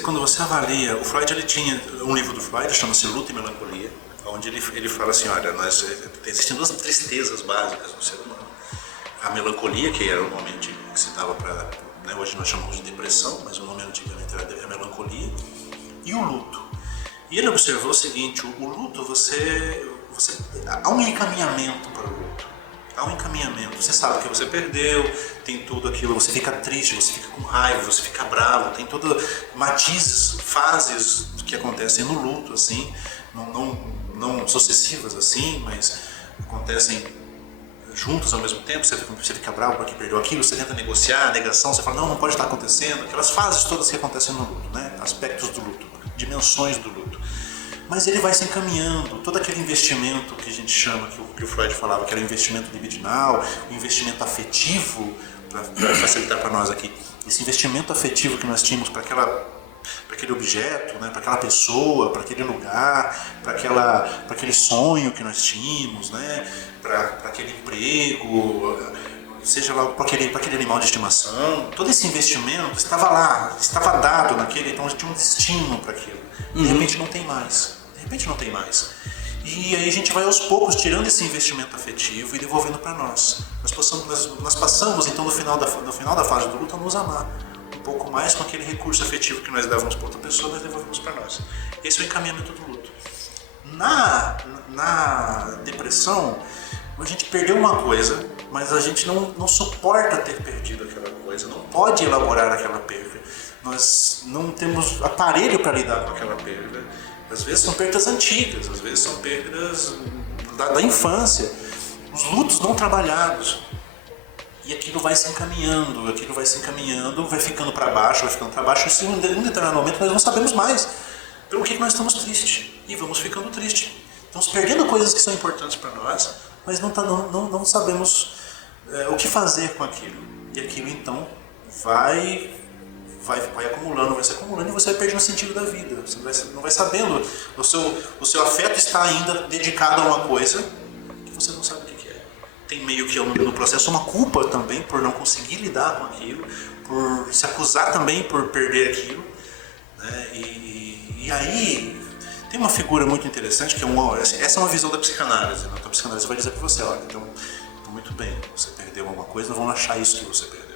Quando você avalia, o Freud ele tinha um livro do Freud, chama-se Luto e Melancolia, onde ele fala assim, olha, existem duas tristezas básicas no ser humano. A melancolia, que era o nome antigo que se dava para, né, hoje nós chamamos de depressão, mas o nome antigamente era a melancolia, e o luto. E ele observou o seguinte, o luto, há um encaminhamento para o luto. Há um encaminhamento. Você sabe que você perdeu, tem tudo aquilo, você fica triste, você fica com raiva, você fica bravo, tem todas matizes, fases que acontecem no luto, assim, não sucessivas assim, mas acontecem juntos ao mesmo tempo. Você fica bravo porque perdeu aquilo, você tenta negociar, a negação, você fala, não pode estar acontecendo, aquelas fases todas que acontecem no luto, né? Aspectos do luto, dimensões do luto. Mas ele vai se encaminhando, todo aquele investimento que a gente chama, que o Freud falava, que era o investimento libidinal, o investimento afetivo, para facilitar para nós aqui, esse investimento afetivo que nós tínhamos para aquele objeto, né, para aquela pessoa, para aquele lugar, para aquele sonho que nós tínhamos, né, para aquele emprego, seja lá para aquele animal de estimação, todo esse investimento estava lá, estava dado naquele, então a gente tinha um destino para aquilo. De repente não tem mais. E aí a gente vai aos poucos tirando esse investimento afetivo e devolvendo para nós. Nós passamos então no final da fase do luto a nos amar um pouco mais com aquele recurso afetivo que nós dávamos para outra pessoa, nós devolvemos para nós. Esse é o encaminhamento do luto. Na depressão, a gente perdeu uma coisa, mas a gente não suporta ter perdido aquela coisa, não pode elaborar aquela perda. Nós não temos aparelho para lidar com aquela perda. Às vezes são perdas antigas, às vezes são perdas da infância, os lutos não trabalhados. E aquilo vai se encaminhando, vai ficando para baixo, e em um determinado momento nós não sabemos mais pelo que nós estamos tristes. E vamos ficando tristes. Estamos perdendo coisas que são importantes para nós, mas não sabemos o que fazer com aquilo. E aquilo então vai acumulando, vai se acumulando e você vai perdendo o sentido da vida. Você não vai sabendo, o seu afeto está ainda dedicado a uma coisa que você não sabe o que é. Tem meio que no processo uma culpa também por não conseguir lidar com aquilo, por se acusar também por perder aquilo, né? E aí tem uma figura muito interessante que essa é uma visão da psicanálise, né? Então, a psicanálise vai dizer para você, olha, então muito bem, você perdeu alguma coisa, não vamos achar isso que você perdeu.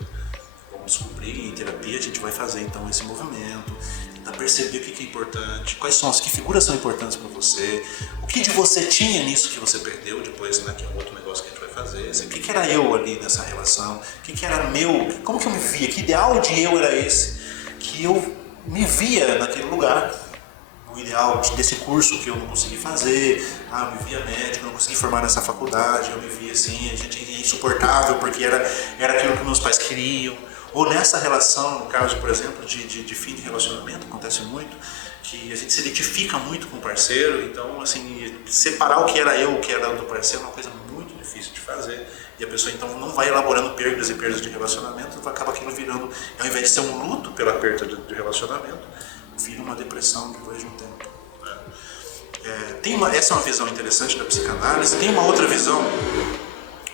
Descobrir, em terapia a gente vai fazer então esse movimento, tentar perceber o que é importante, que figuras são importantes para você, o que de você tinha nisso que você perdeu depois, né, que é um outro negócio que a gente vai fazer, o que era eu ali nessa relação, o que era meu, como que eu me via, que ideal de eu era esse, que eu me via naquele lugar, o ideal desse curso que eu não consegui fazer, eu me via médico, eu não consegui formar nessa faculdade, eu me via assim, a gente é insuportável porque era aquilo que meus pais queriam. Ou nessa relação, no caso, por exemplo, de fim de relacionamento, acontece muito, que a gente se identifica muito com o parceiro, então, assim, separar o que era eu, o que era do parceiro é uma coisa muito difícil de fazer, e a pessoa, então, não vai elaborando perdas e perdas de relacionamento, então acaba aquilo virando, ao invés de ser um luto pela perda de relacionamento, vira uma depressão depois de um tempo. Essa é uma visão interessante da psicanálise. Tem uma outra visão,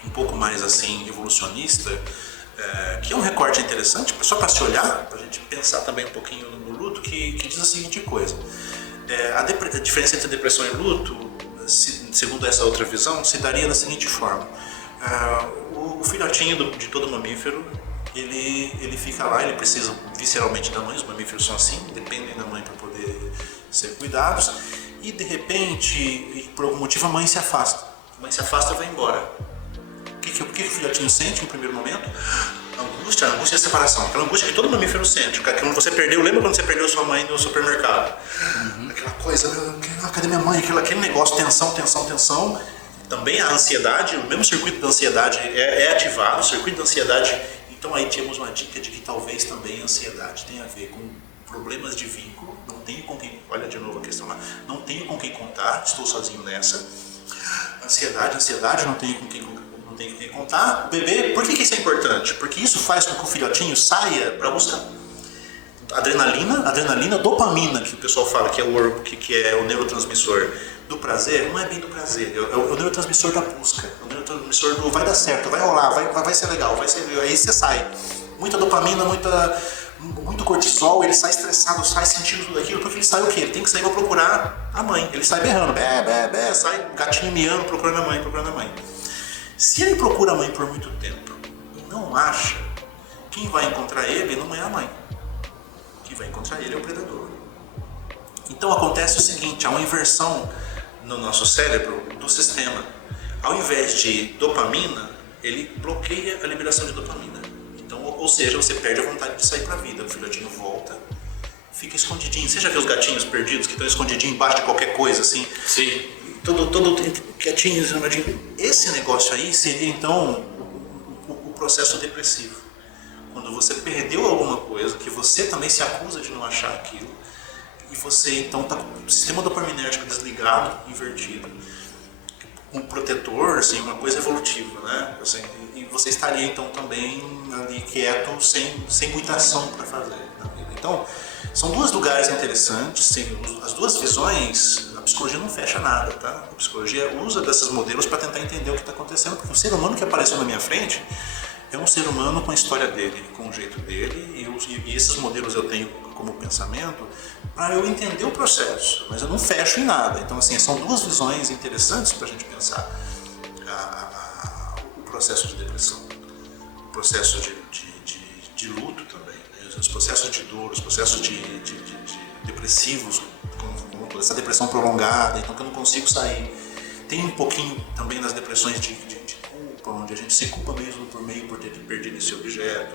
um pouco mais, assim, evolucionista, que é um recorte interessante, só para se olhar, para a gente pensar também um pouquinho no luto, que diz a seguinte coisa. A diferença entre depressão e luto, segundo essa outra visão, se daria da seguinte forma. O filhotinho de todo mamífero, ele fica lá, ele precisa visceralmente da mãe, os mamíferos são assim, dependem da mãe para poder ser cuidados, e de repente, por algum motivo, a mãe se afasta. A mãe se afasta e vai embora. O que o filhotinho sente no primeiro momento? Angústia. a angústia da separação, aquela angústia que todo mamífero sente. Quando você perdeu, lembra quando você perdeu sua mãe no supermercado? Aquela coisa, cadê minha mãe? Aquele negócio, tensão. Também a ansiedade, o mesmo circuito da ansiedade é ativado, o circuito da ansiedade. Então aí temos uma dica de que talvez também a ansiedade tenha a ver com problemas de vínculo, não tenho com quem, olha de novo a questão lá, não tenho com quem contar, estou sozinho nessa. Ansiedade, não tenho com quem contar. Bebê, por que isso é importante? Porque isso faz com que o filhotinho saia para buscar. Adrenalina, dopamina, que o pessoal fala que é o neurotransmissor do prazer, não é bem do prazer, é o neurotransmissor da busca, o neurotransmissor do vai dar certo, vai rolar, vai ser legal, aí você sai. Muita dopamina, muito cortisol, ele sai estressado, sai sentindo tudo aquilo, porque ele sai o quê? Ele tem que sair para procurar a mãe, ele sai berrando, bé, sai gatinho miando, procurando a mãe. Se ele procura a mãe por muito tempo e não acha, quem vai encontrar ele não é a mãe. Quem vai encontrar ele é o predador. Então acontece o seguinte, há uma inversão no nosso cérebro do sistema. Ao invés de dopamina, ele bloqueia a liberação de dopamina. Então, ou seja, você perde a vontade de sair para a vida. O filhotinho volta, fica escondidinho. Você já viu os gatinhos perdidos que estão escondidinhos embaixo de qualquer coisa assim? Sim. Todo quietinho, escondidinho. Esse negócio aí seria então o processo depressivo. Quando você perdeu alguma coisa, que você também se acusa de não achar aquilo, e você então está com o sistema dopaminérgico desligado, invertido, um protetor, assim, uma coisa evolutiva, né? Assim, e você estaria então também ali quieto, sem muita ação para fazer na vida. Então, são dois lugares interessantes, as duas visões. A psicologia não fecha nada, tá? A psicologia usa desses modelos para tentar entender o que está acontecendo, porque o ser humano que apareceu na minha frente é um ser humano com a história dele, com o jeito dele, e esses modelos eu tenho como pensamento para eu entender o processo, mas eu não fecho em nada. Então, assim, são duas visões interessantes para a gente pensar o processo de depressão, o processo de luto também, né? Os processos de dor, os processos de depressivos, como essa depressão prolongada, então que eu não consigo sair. Tem um pouquinho também nas depressões de culpa, onde a gente se culpa mesmo por ter perdido esse objeto,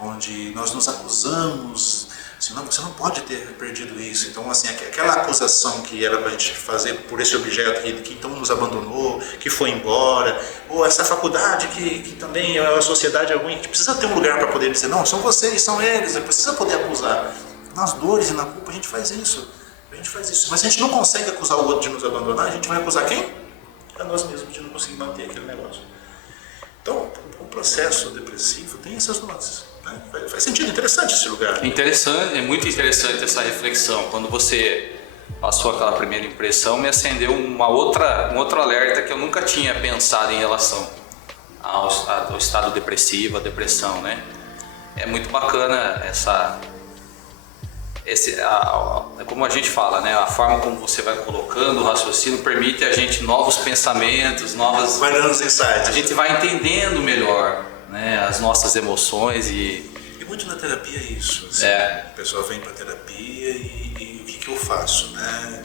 onde nós nos acusamos, assim, não, você não pode ter perdido isso. Então, assim, aquela acusação que era para a gente fazer por esse objeto que então nos abandonou, que foi embora, ou essa faculdade que também a sociedade é ruim, a gente precisa ter um lugar para poder dizer, não, são vocês, são eles, a gente precisa poder acusar. Nas dores e na culpa a gente faz isso. Mas a gente não consegue acusar o outro de nos abandonar, a gente vai acusar quem? A nós mesmos, de não conseguir manter aquele negócio. Então, o processo depressivo tem essas nuances. Né? Faz sentido, interessante esse lugar. Interessante, é muito interessante essa reflexão. Quando você passou aquela primeira impressão, me acendeu um outro alerta que eu nunca tinha pensado em relação ao estado depressivo, à depressão, né? É muito bacana como a gente fala, né? A forma como você vai colocando o raciocínio permite a gente novos pensamentos, vai dando os insights. A gente vai entendendo melhor, né, as nossas emoções e muito na terapia é isso. Assim, a pessoa vem para terapia e o que eu faço, né?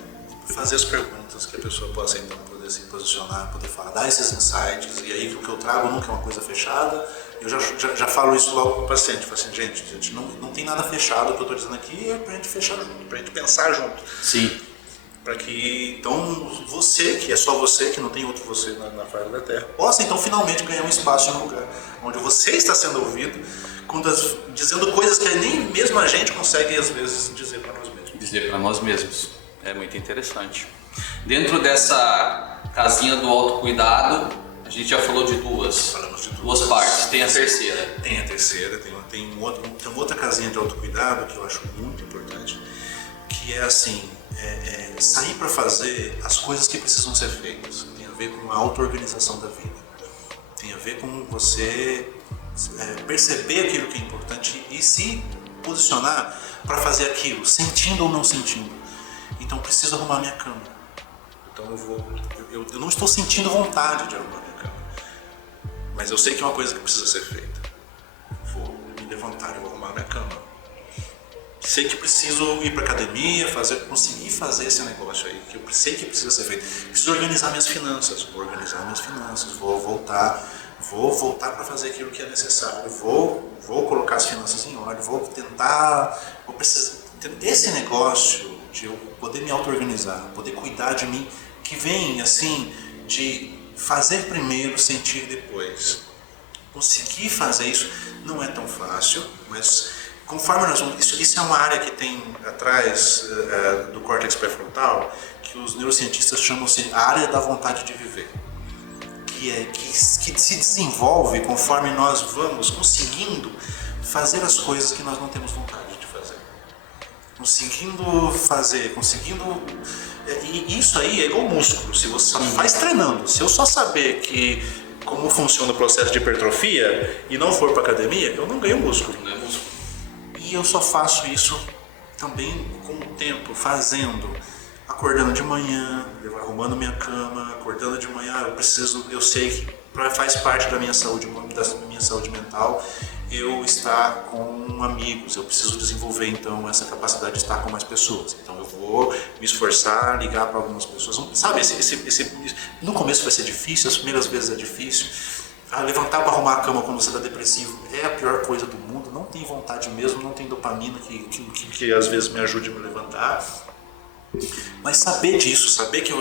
Fazer as perguntas que a pessoa possa então poder se posicionar, poder falar, dar esses insights, e aí o que eu trago nunca é uma coisa fechada. Eu já falo isso logo para o paciente, falo assim, gente, não tem nada fechado, o que eu estou dizendo aqui é para a gente fechar junto, para a gente pensar junto. Sim. Para que, então, você, que é só você, que não tem outro você na face da Terra, possa então finalmente ganhar um espaço em um lugar onde você está sendo ouvido, dizendo coisas que nem mesmo a gente consegue, às vezes, dizer para nós mesmos. Dizer para nós mesmos. É muito interessante. Dentro dessa casinha do autocuidado, a gente já falou de duas partes. Tem a terceira. Tem a terceira, tem uma outra casinha de autocuidado que eu acho muito importante, que é assim, sair para fazer as coisas que precisam ser feitas. Tem a ver com a auto-organização da vida. Tem a ver com você perceber aquilo que é importante e se posicionar para fazer aquilo, sentindo ou não sentindo. Então preciso arrumar minha cama. Então eu não estou sentindo vontade de arrumar minha cama, mas eu sei que é uma coisa que precisa ser feita. Vou me levantar e vou arrumar minha cama. Sei que preciso ir para academia, conseguir fazer esse negócio aí, que eu sei que precisa ser feito. Preciso organizar minhas finanças, vou organizar minhas finanças, vou voltar, vou voltar para fazer aquilo que é necessário, vou colocar as finanças em ordem, vou precisar. Esse negócio de eu poder me auto-organizar, poder cuidar de mim, que vem assim de fazer primeiro, sentir depois. Conseguir fazer isso não é tão fácil, mas conforme nós vamos... Isso é uma área que tem atrás do córtex pré-frontal, que os neurocientistas chamam-se a área da vontade de viver. Que se desenvolve conforme nós vamos conseguindo fazer as coisas que nós não temos vontade de fazer. E isso aí é igual músculo, se você só faz treinando. Se eu só saber como funciona o processo de hipertrofia e não for para academia, eu não ganho músculo. Não é músculo. E eu só faço isso também com o tempo, acordando de manhã, arrumando minha cama, acordando de manhã, eu sei que faz parte da minha saúde mental eu estar com amigos, eu preciso desenvolver então essa capacidade de estar com mais pessoas. Então eu vou me esforçar, ligar para algumas pessoas. Sabe, no começo vai ser difícil, as primeiras vezes é difícil. Levantar para arrumar a cama quando você está depressivo é a pior coisa do mundo, não tem vontade mesmo, não tem dopamina que às vezes me ajude a me levantar. Mas saber disso, saber que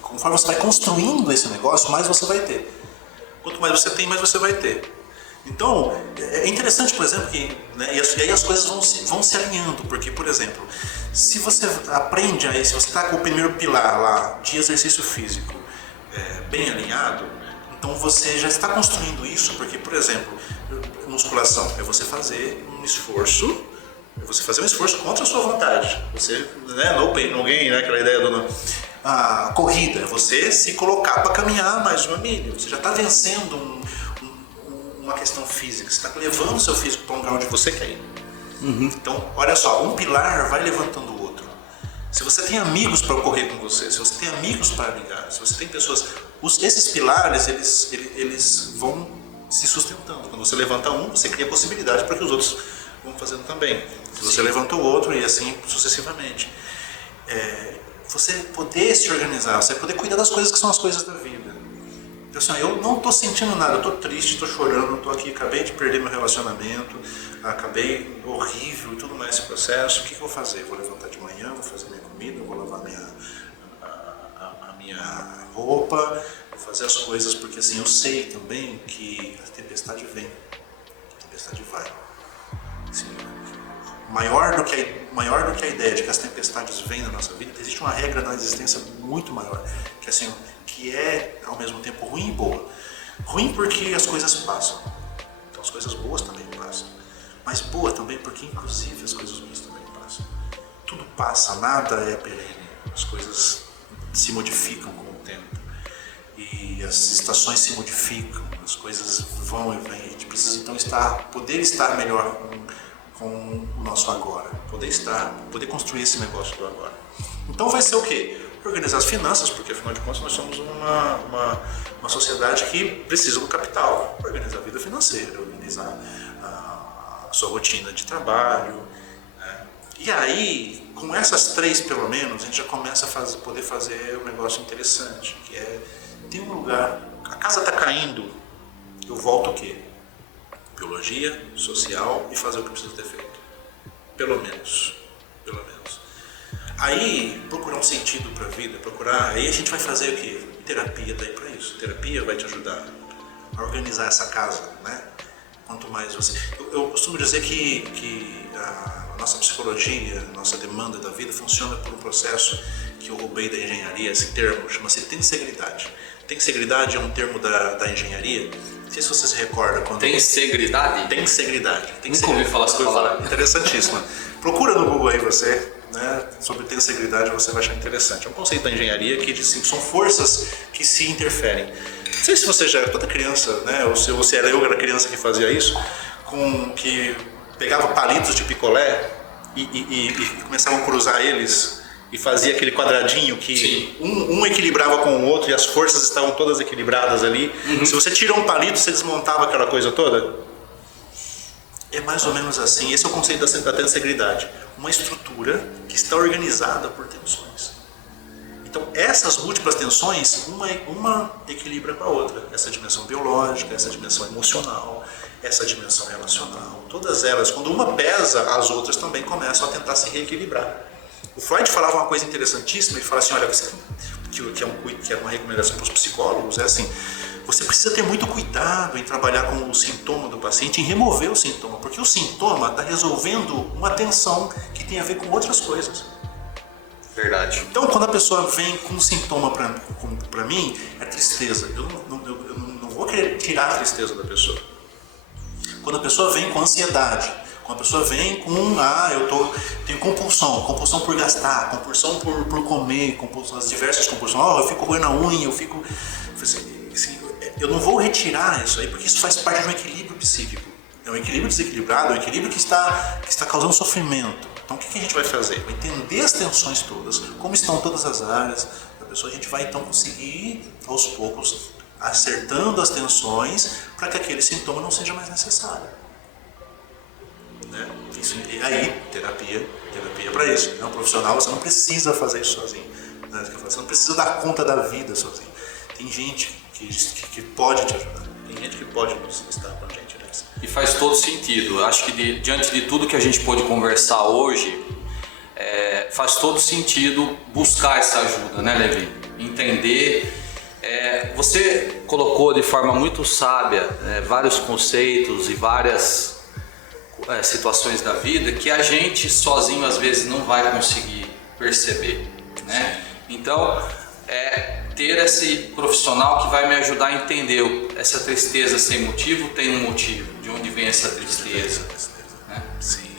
conforme você vai construindo esse negócio, mais você vai ter. Quanto mais você tem, mais você vai ter. Então, é interessante, por exemplo, que, né, e aí as coisas vão se alinhando, porque, por exemplo, se você aprende se você está com o primeiro pilar lá de exercício físico bem alinhado, então você já está construindo isso, porque, por exemplo, musculação é você fazer um esforço. Você fazer um esforço contra a sua vontade. Você, no pain, no gain, aquela ideia a corrida, é você se colocar para caminhar mais uma milha. Você já está vencendo uma questão física. Você está levando o seu físico para um lugar onde você quer ir. Então, olha só, um pilar vai levantando o outro. Se você tem amigos para correr com você, se você tem amigos para ligar, se você tem pessoas... Esses pilares, eles vão se sustentando. Quando você levanta um, você cria possibilidade para que os outros vão fazendo também. Se você levanta o outro e assim sucessivamente. Você poder se organizar, você poder cuidar das coisas que são as coisas da vida. Então, assim, eu não estou sentindo nada, eu estou triste, estou chorando, estou aqui, acabei de perder meu relacionamento, acabei horrível e tudo mais esse processo. O que eu vou fazer? Vou levantar de manhã, vou fazer minha comida, vou lavar a minha roupa, vou fazer as coisas, porque assim, eu sei também que a tempestade vem, a tempestade vai. Assim, maior do que a ideia de que as tempestades vêm na nossa vida, existe uma regra na existência muito maior, que é ao mesmo tempo ruim e boa. Ruim porque as coisas passam, então as coisas boas também passam, mas boa também porque inclusive as coisas ruins também passam. Tudo passa, nada é perene, as coisas se modificam com o tempo e as estações se modificam, as coisas vão e vêm. A gente precisa então poder estar melhor com o nosso agora, poder construir esse negócio do agora. Então vai ser o quê? Organizar as finanças, porque afinal de contas nós somos uma sociedade que precisa do capital. Organizar a vida financeira, organizar a sua rotina de trabalho, né? E aí, com essas três pelo menos, a gente já começa a poder fazer um negócio interessante, que é ter um lugar, a casa está caindo, eu volto o quê? Biologia, social e fazer o que precisa ter feito. Pelo menos. Aí, procurar um sentido para a vida, aí a gente vai fazer o quê? Terapia daí para isso. Terapia vai te ajudar a organizar essa casa, né? Quanto mais você... Eu costumo dizer que a nossa psicologia, a nossa demanda da vida funciona por um processo que eu roubei da engenharia, esse termo chama-se tensegridade. Tensegridade é um termo da engenharia. Não sei se você se recorda quando... Tensegridade? Tensegridade. Nunca ouvi falar essa palavra. Interessantíssima. Procura no Google aí você, né, sobre tensegridade, você vai achar interessante. É um conceito da engenharia que diz assim, são forças que se interferem. Não sei se você já era toda criança, né, ou se você eu era criança que fazia isso, que pegava palitos de picolé e começavam a cruzar eles e fazia aquele quadradinho que um equilibrava com o outro e as forças estavam todas equilibradas ali. Se você tira um palito, você desmontava aquela coisa toda. É mais ou menos assim. Esse é o conceito da tensegridade. Uma estrutura que está organizada por tensões. Então, essas múltiplas tensões, uma equilibra com a outra. Essa dimensão biológica, essa dimensão emocional, essa dimensão relacional. Todas elas, quando uma pesa, as outras também começam a tentar se reequilibrar. O Freud falava uma coisa interessantíssima, ele fala assim, olha, que é uma recomendação para os psicólogos, é assim, você precisa ter muito cuidado em trabalhar com o sintoma do paciente, em remover o sintoma, porque o sintoma está resolvendo uma tensão que tem a ver com outras coisas. Verdade. Então, quando a pessoa vem com um sintoma para mim, é tristeza. Eu não vou querer tirar a tristeza da pessoa. Quando a pessoa vem com ansiedade, quando a pessoa vem com, tenho compulsão por gastar, compulsão por comer, as diversas compulsões, eu fico roendo a unha, eu não vou retirar isso aí, porque isso faz parte de um equilíbrio psíquico. É um equilíbrio desequilibrado, é um equilíbrio que está causando sofrimento. Então, o que a gente vai fazer? Vai entender as tensões todas, como estão todas as áreas da pessoa. A gente vai, então, conseguir, aos poucos, acertando as tensões para que aquele sintoma não seja mais necessário. Né? E aí, terapia para isso. É um profissional, você não precisa fazer isso sozinho. Né? Você não precisa dar conta da vida sozinho. Tem gente que pode te ajudar. Tem gente que pode estar com a gente nessa. E faz todo sentido. Acho que diante de tudo que a gente pôde conversar hoje, faz todo sentido buscar essa ajuda, né, Levi? Entender. Você colocou de forma muito sábia vários conceitos e várias situações da vida que a gente sozinho às vezes não vai conseguir perceber, né? Então, ter esse profissional que vai me ajudar a entender essa tristeza sem motivo tem um motivo, de onde vem essa tristeza, né? Sim.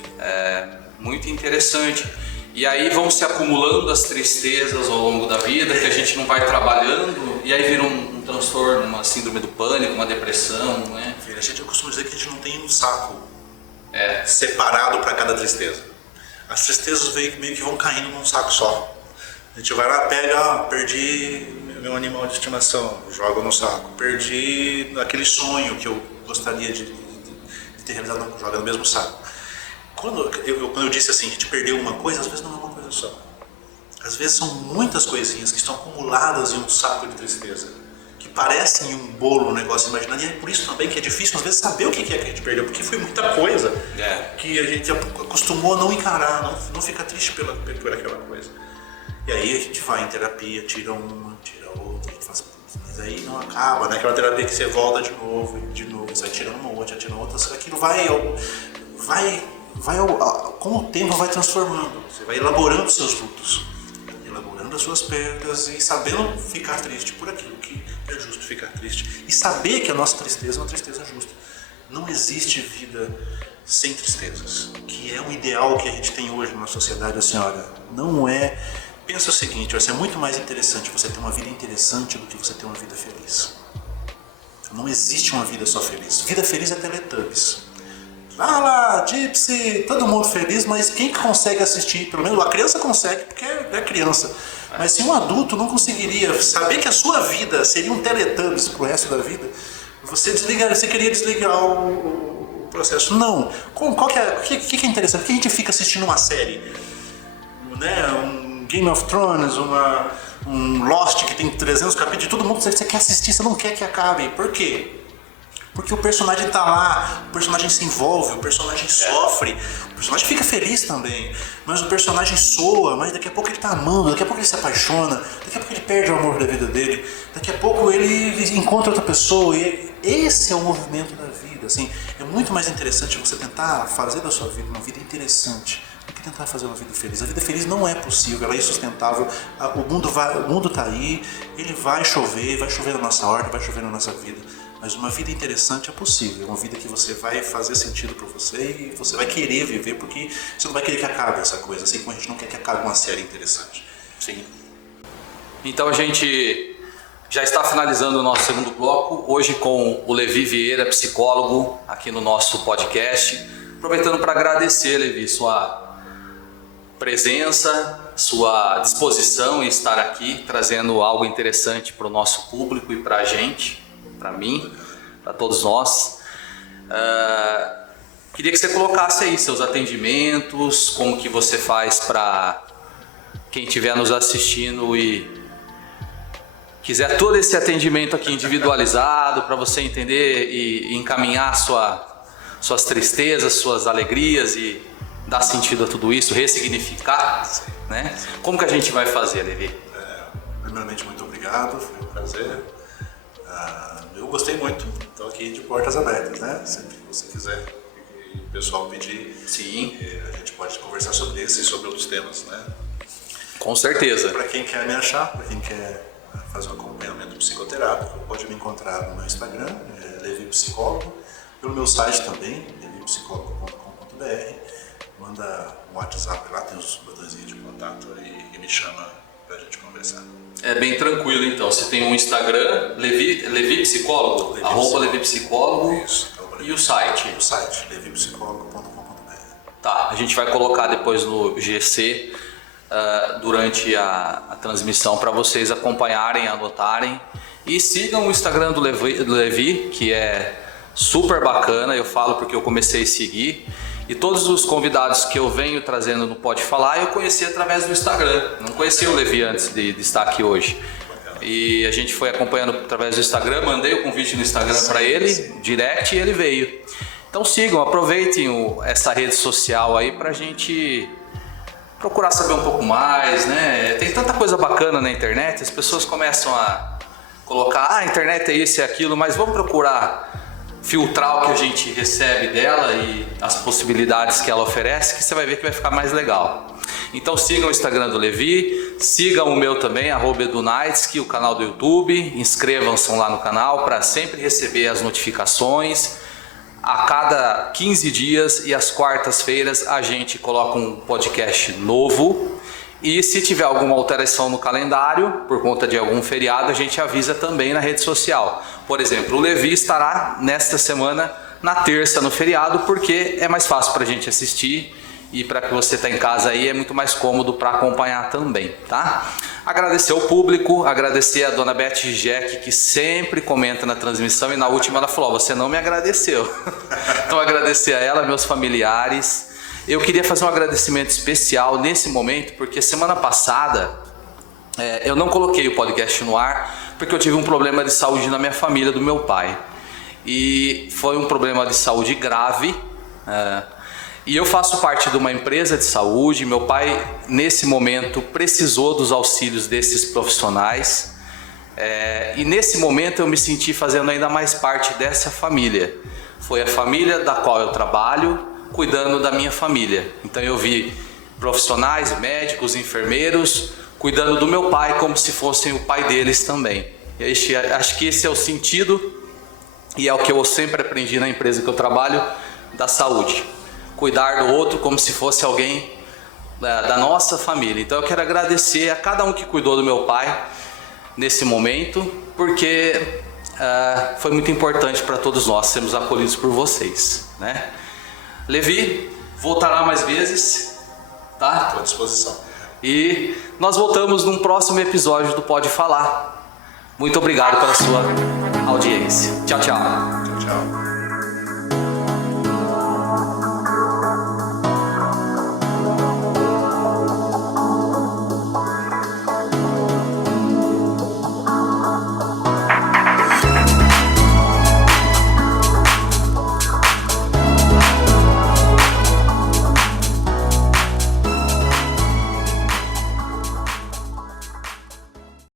Muito interessante. E aí vão se acumulando as tristezas ao longo da vida, que a gente não vai trabalhando, e aí vira um transtorno, uma síndrome do pânico, uma depressão, né? Eu costumo dizer que a gente não tem um saco separado para cada tristeza. As tristezas meio que vão caindo num saco só. A gente vai lá, perdi meu animal de estimação, joga no saco. Perdi aquele sonho que eu gostaria de ter realizado, joga no mesmo saco. Quando eu disse assim, a gente perdeu uma coisa, às vezes não é uma coisa só. Às vezes são muitas coisinhas que estão acumuladas em um saco de tristeza, que parecem um bolo, um negócio imaginário. E é por isso também que é difícil, às vezes, saber o que é que a gente perdeu, porque foi muita coisa que a gente acostumou a não encarar, não ficar triste por aquela coisa. E aí a gente vai em terapia, tira uma, tira outra, a gente faz, mas aí não acaba, né? Aquela terapia que você volta de novo, você vai tirando uma outra, tira outra, aquilo com o tempo vai transformando, você vai elaborando os seus lutos, elaborando as suas perdas e sabendo ficar triste por aquilo que é justo ficar triste. E saber que a nossa tristeza é uma tristeza justa. Não existe vida sem tristezas, que é um ideal que a gente tem hoje na sociedade, assim, olha, não é... Pensa o seguinte, vai ser muito mais interessante você ter uma vida interessante do que você ter uma vida feliz. Não existe uma vida só feliz. Vida feliz é Teletubbies. Lá, Gypsy, todo mundo feliz, mas quem consegue assistir? Pelo menos a criança consegue, porque é criança. Mas se um adulto não conseguiria saber que a sua vida seria um Teletubbies pro resto da vida, você queria desligar o processo. Não. O que é interessante? Por que a gente fica assistindo uma série? Né? Um Game of Thrones, um Lost que tem 300 capítulos, todo mundo você quer assistir, você não quer que acabe. Por quê? Porque o personagem tá lá, o personagem se envolve, o personagem sofre, o personagem fica feliz também, mas o personagem soa, mas daqui a pouco ele tá amando, daqui a pouco ele se apaixona, daqui a pouco ele perde o amor da vida dele, daqui a pouco ele encontra outra pessoa, e esse é o movimento da vida, assim. É muito mais interessante você tentar fazer da sua vida uma vida interessante do que tentar fazer uma vida feliz. A vida feliz não é possível, ela é insustentável, o mundo tá aí, ele vai chover na nossa horta, vai chover na nossa vida. Mas uma vida interessante é possível, uma vida que você vai fazer sentido para você e você vai querer viver, porque você não vai querer que acabe essa coisa, assim como a gente não quer que acabe uma série interessante. Sim. Então a gente já está finalizando o nosso segundo bloco, hoje com o Levi Vieira, psicólogo, aqui no nosso podcast. Aproveitando para agradecer, Levi, sua presença, sua disposição em estar aqui, trazendo algo interessante para o nosso público e para a gente. Para mim, para todos nós. Queria que você colocasse aí seus atendimentos, como que você faz para quem estiver nos assistindo e quiser todo esse atendimento aqui individualizado para você entender e encaminhar suas tristezas, suas alegrias e dar sentido a tudo isso, ressignificar, né? Como que a gente vai fazer, Levi? Primeiramente, muito obrigado, foi um prazer. Eu gostei muito, estou aqui de portas abertas, né? Sempre que você quiser e o pessoal pedir, sim, a gente pode conversar sobre esse e sobre outros temas, né? Com certeza. Para quem quer me achar, para quem quer fazer um acompanhamento psicoterápico, pode me encontrar no meu Instagram, Levi Psicólogo, pelo meu site também, levipsicólogo.com.br. Manda um WhatsApp lá, tem os botõezinhos de contato e me chama pra gente conversar. É bem tranquilo então, você tem um Instagram, Levi Psicólogo, @Levi Psicólogo. Isso, e o site? O site, levipsicólogo.com.br. Tá, a gente vai colocar depois no GC durante a transmissão para vocês acompanharem, anotarem. E sigam o Instagram do Levi, que é super bacana, eu falo porque eu comecei a seguir. E todos os convidados que eu venho trazendo no Pode Falar, eu conheci através do Instagram. Não conhecia o Levi antes de estar aqui hoje. E a gente foi acompanhando através do Instagram, mandei o convite no Instagram para ele, direct, e ele veio. Então sigam, aproveitem essa rede social aí pra gente procurar saber um pouco mais, né? Tem tanta coisa bacana na internet, as pessoas começam a colocar, a internet é isso e aquilo, mas vamos procurar filtrar o que a gente recebe dela e as possibilidades que ela oferece, que você vai ver que vai ficar mais legal. Então sigam o Instagram do Levi, sigam o meu também, @EduNaitsky, o canal do YouTube, inscrevam-se lá no canal para sempre receber as notificações. A cada 15 dias e às quartas-feiras a gente coloca um podcast novo. E se tiver alguma alteração no calendário, por conta de algum feriado, a gente avisa também na rede social. Por exemplo, o Levi estará nesta semana, na terça, no feriado, porque é mais fácil para a gente assistir e para que você está em casa aí é muito mais cômodo para acompanhar também, tá? Agradecer ao público, agradecer a dona Beth Jack, que sempre comenta na transmissão, e na última ela falou, você não me agradeceu. Então agradecer a ela, meus familiares. Eu queria fazer um agradecimento especial nesse momento, porque semana passada eu não coloquei o podcast no ar, porque eu tive um problema de saúde na minha família, do meu pai. E foi um problema de saúde grave. E eu faço parte de uma empresa de saúde. Meu pai, nesse momento, precisou dos auxílios desses profissionais. E nesse momento eu me senti fazendo ainda mais parte dessa família. Foi a família da qual eu trabalho, cuidando da minha família. Então eu vi profissionais, médicos, enfermeiros, cuidando do meu pai como se fossem o pai deles também. E acho que esse é o sentido e é o que eu sempre aprendi na empresa que eu trabalho, da saúde. Cuidar do outro como se fosse alguém da nossa família. Então eu quero agradecer a cada um que cuidou do meu pai nesse momento, porque foi muito importante para todos nós sermos acolhidos por vocês, né? Levi, voltará mais vezes, tá? Estou à disposição. E nós voltamos num próximo episódio do Pode Falar. Muito obrigado pela sua audiência. Tchau, tchau. Tchau, tchau.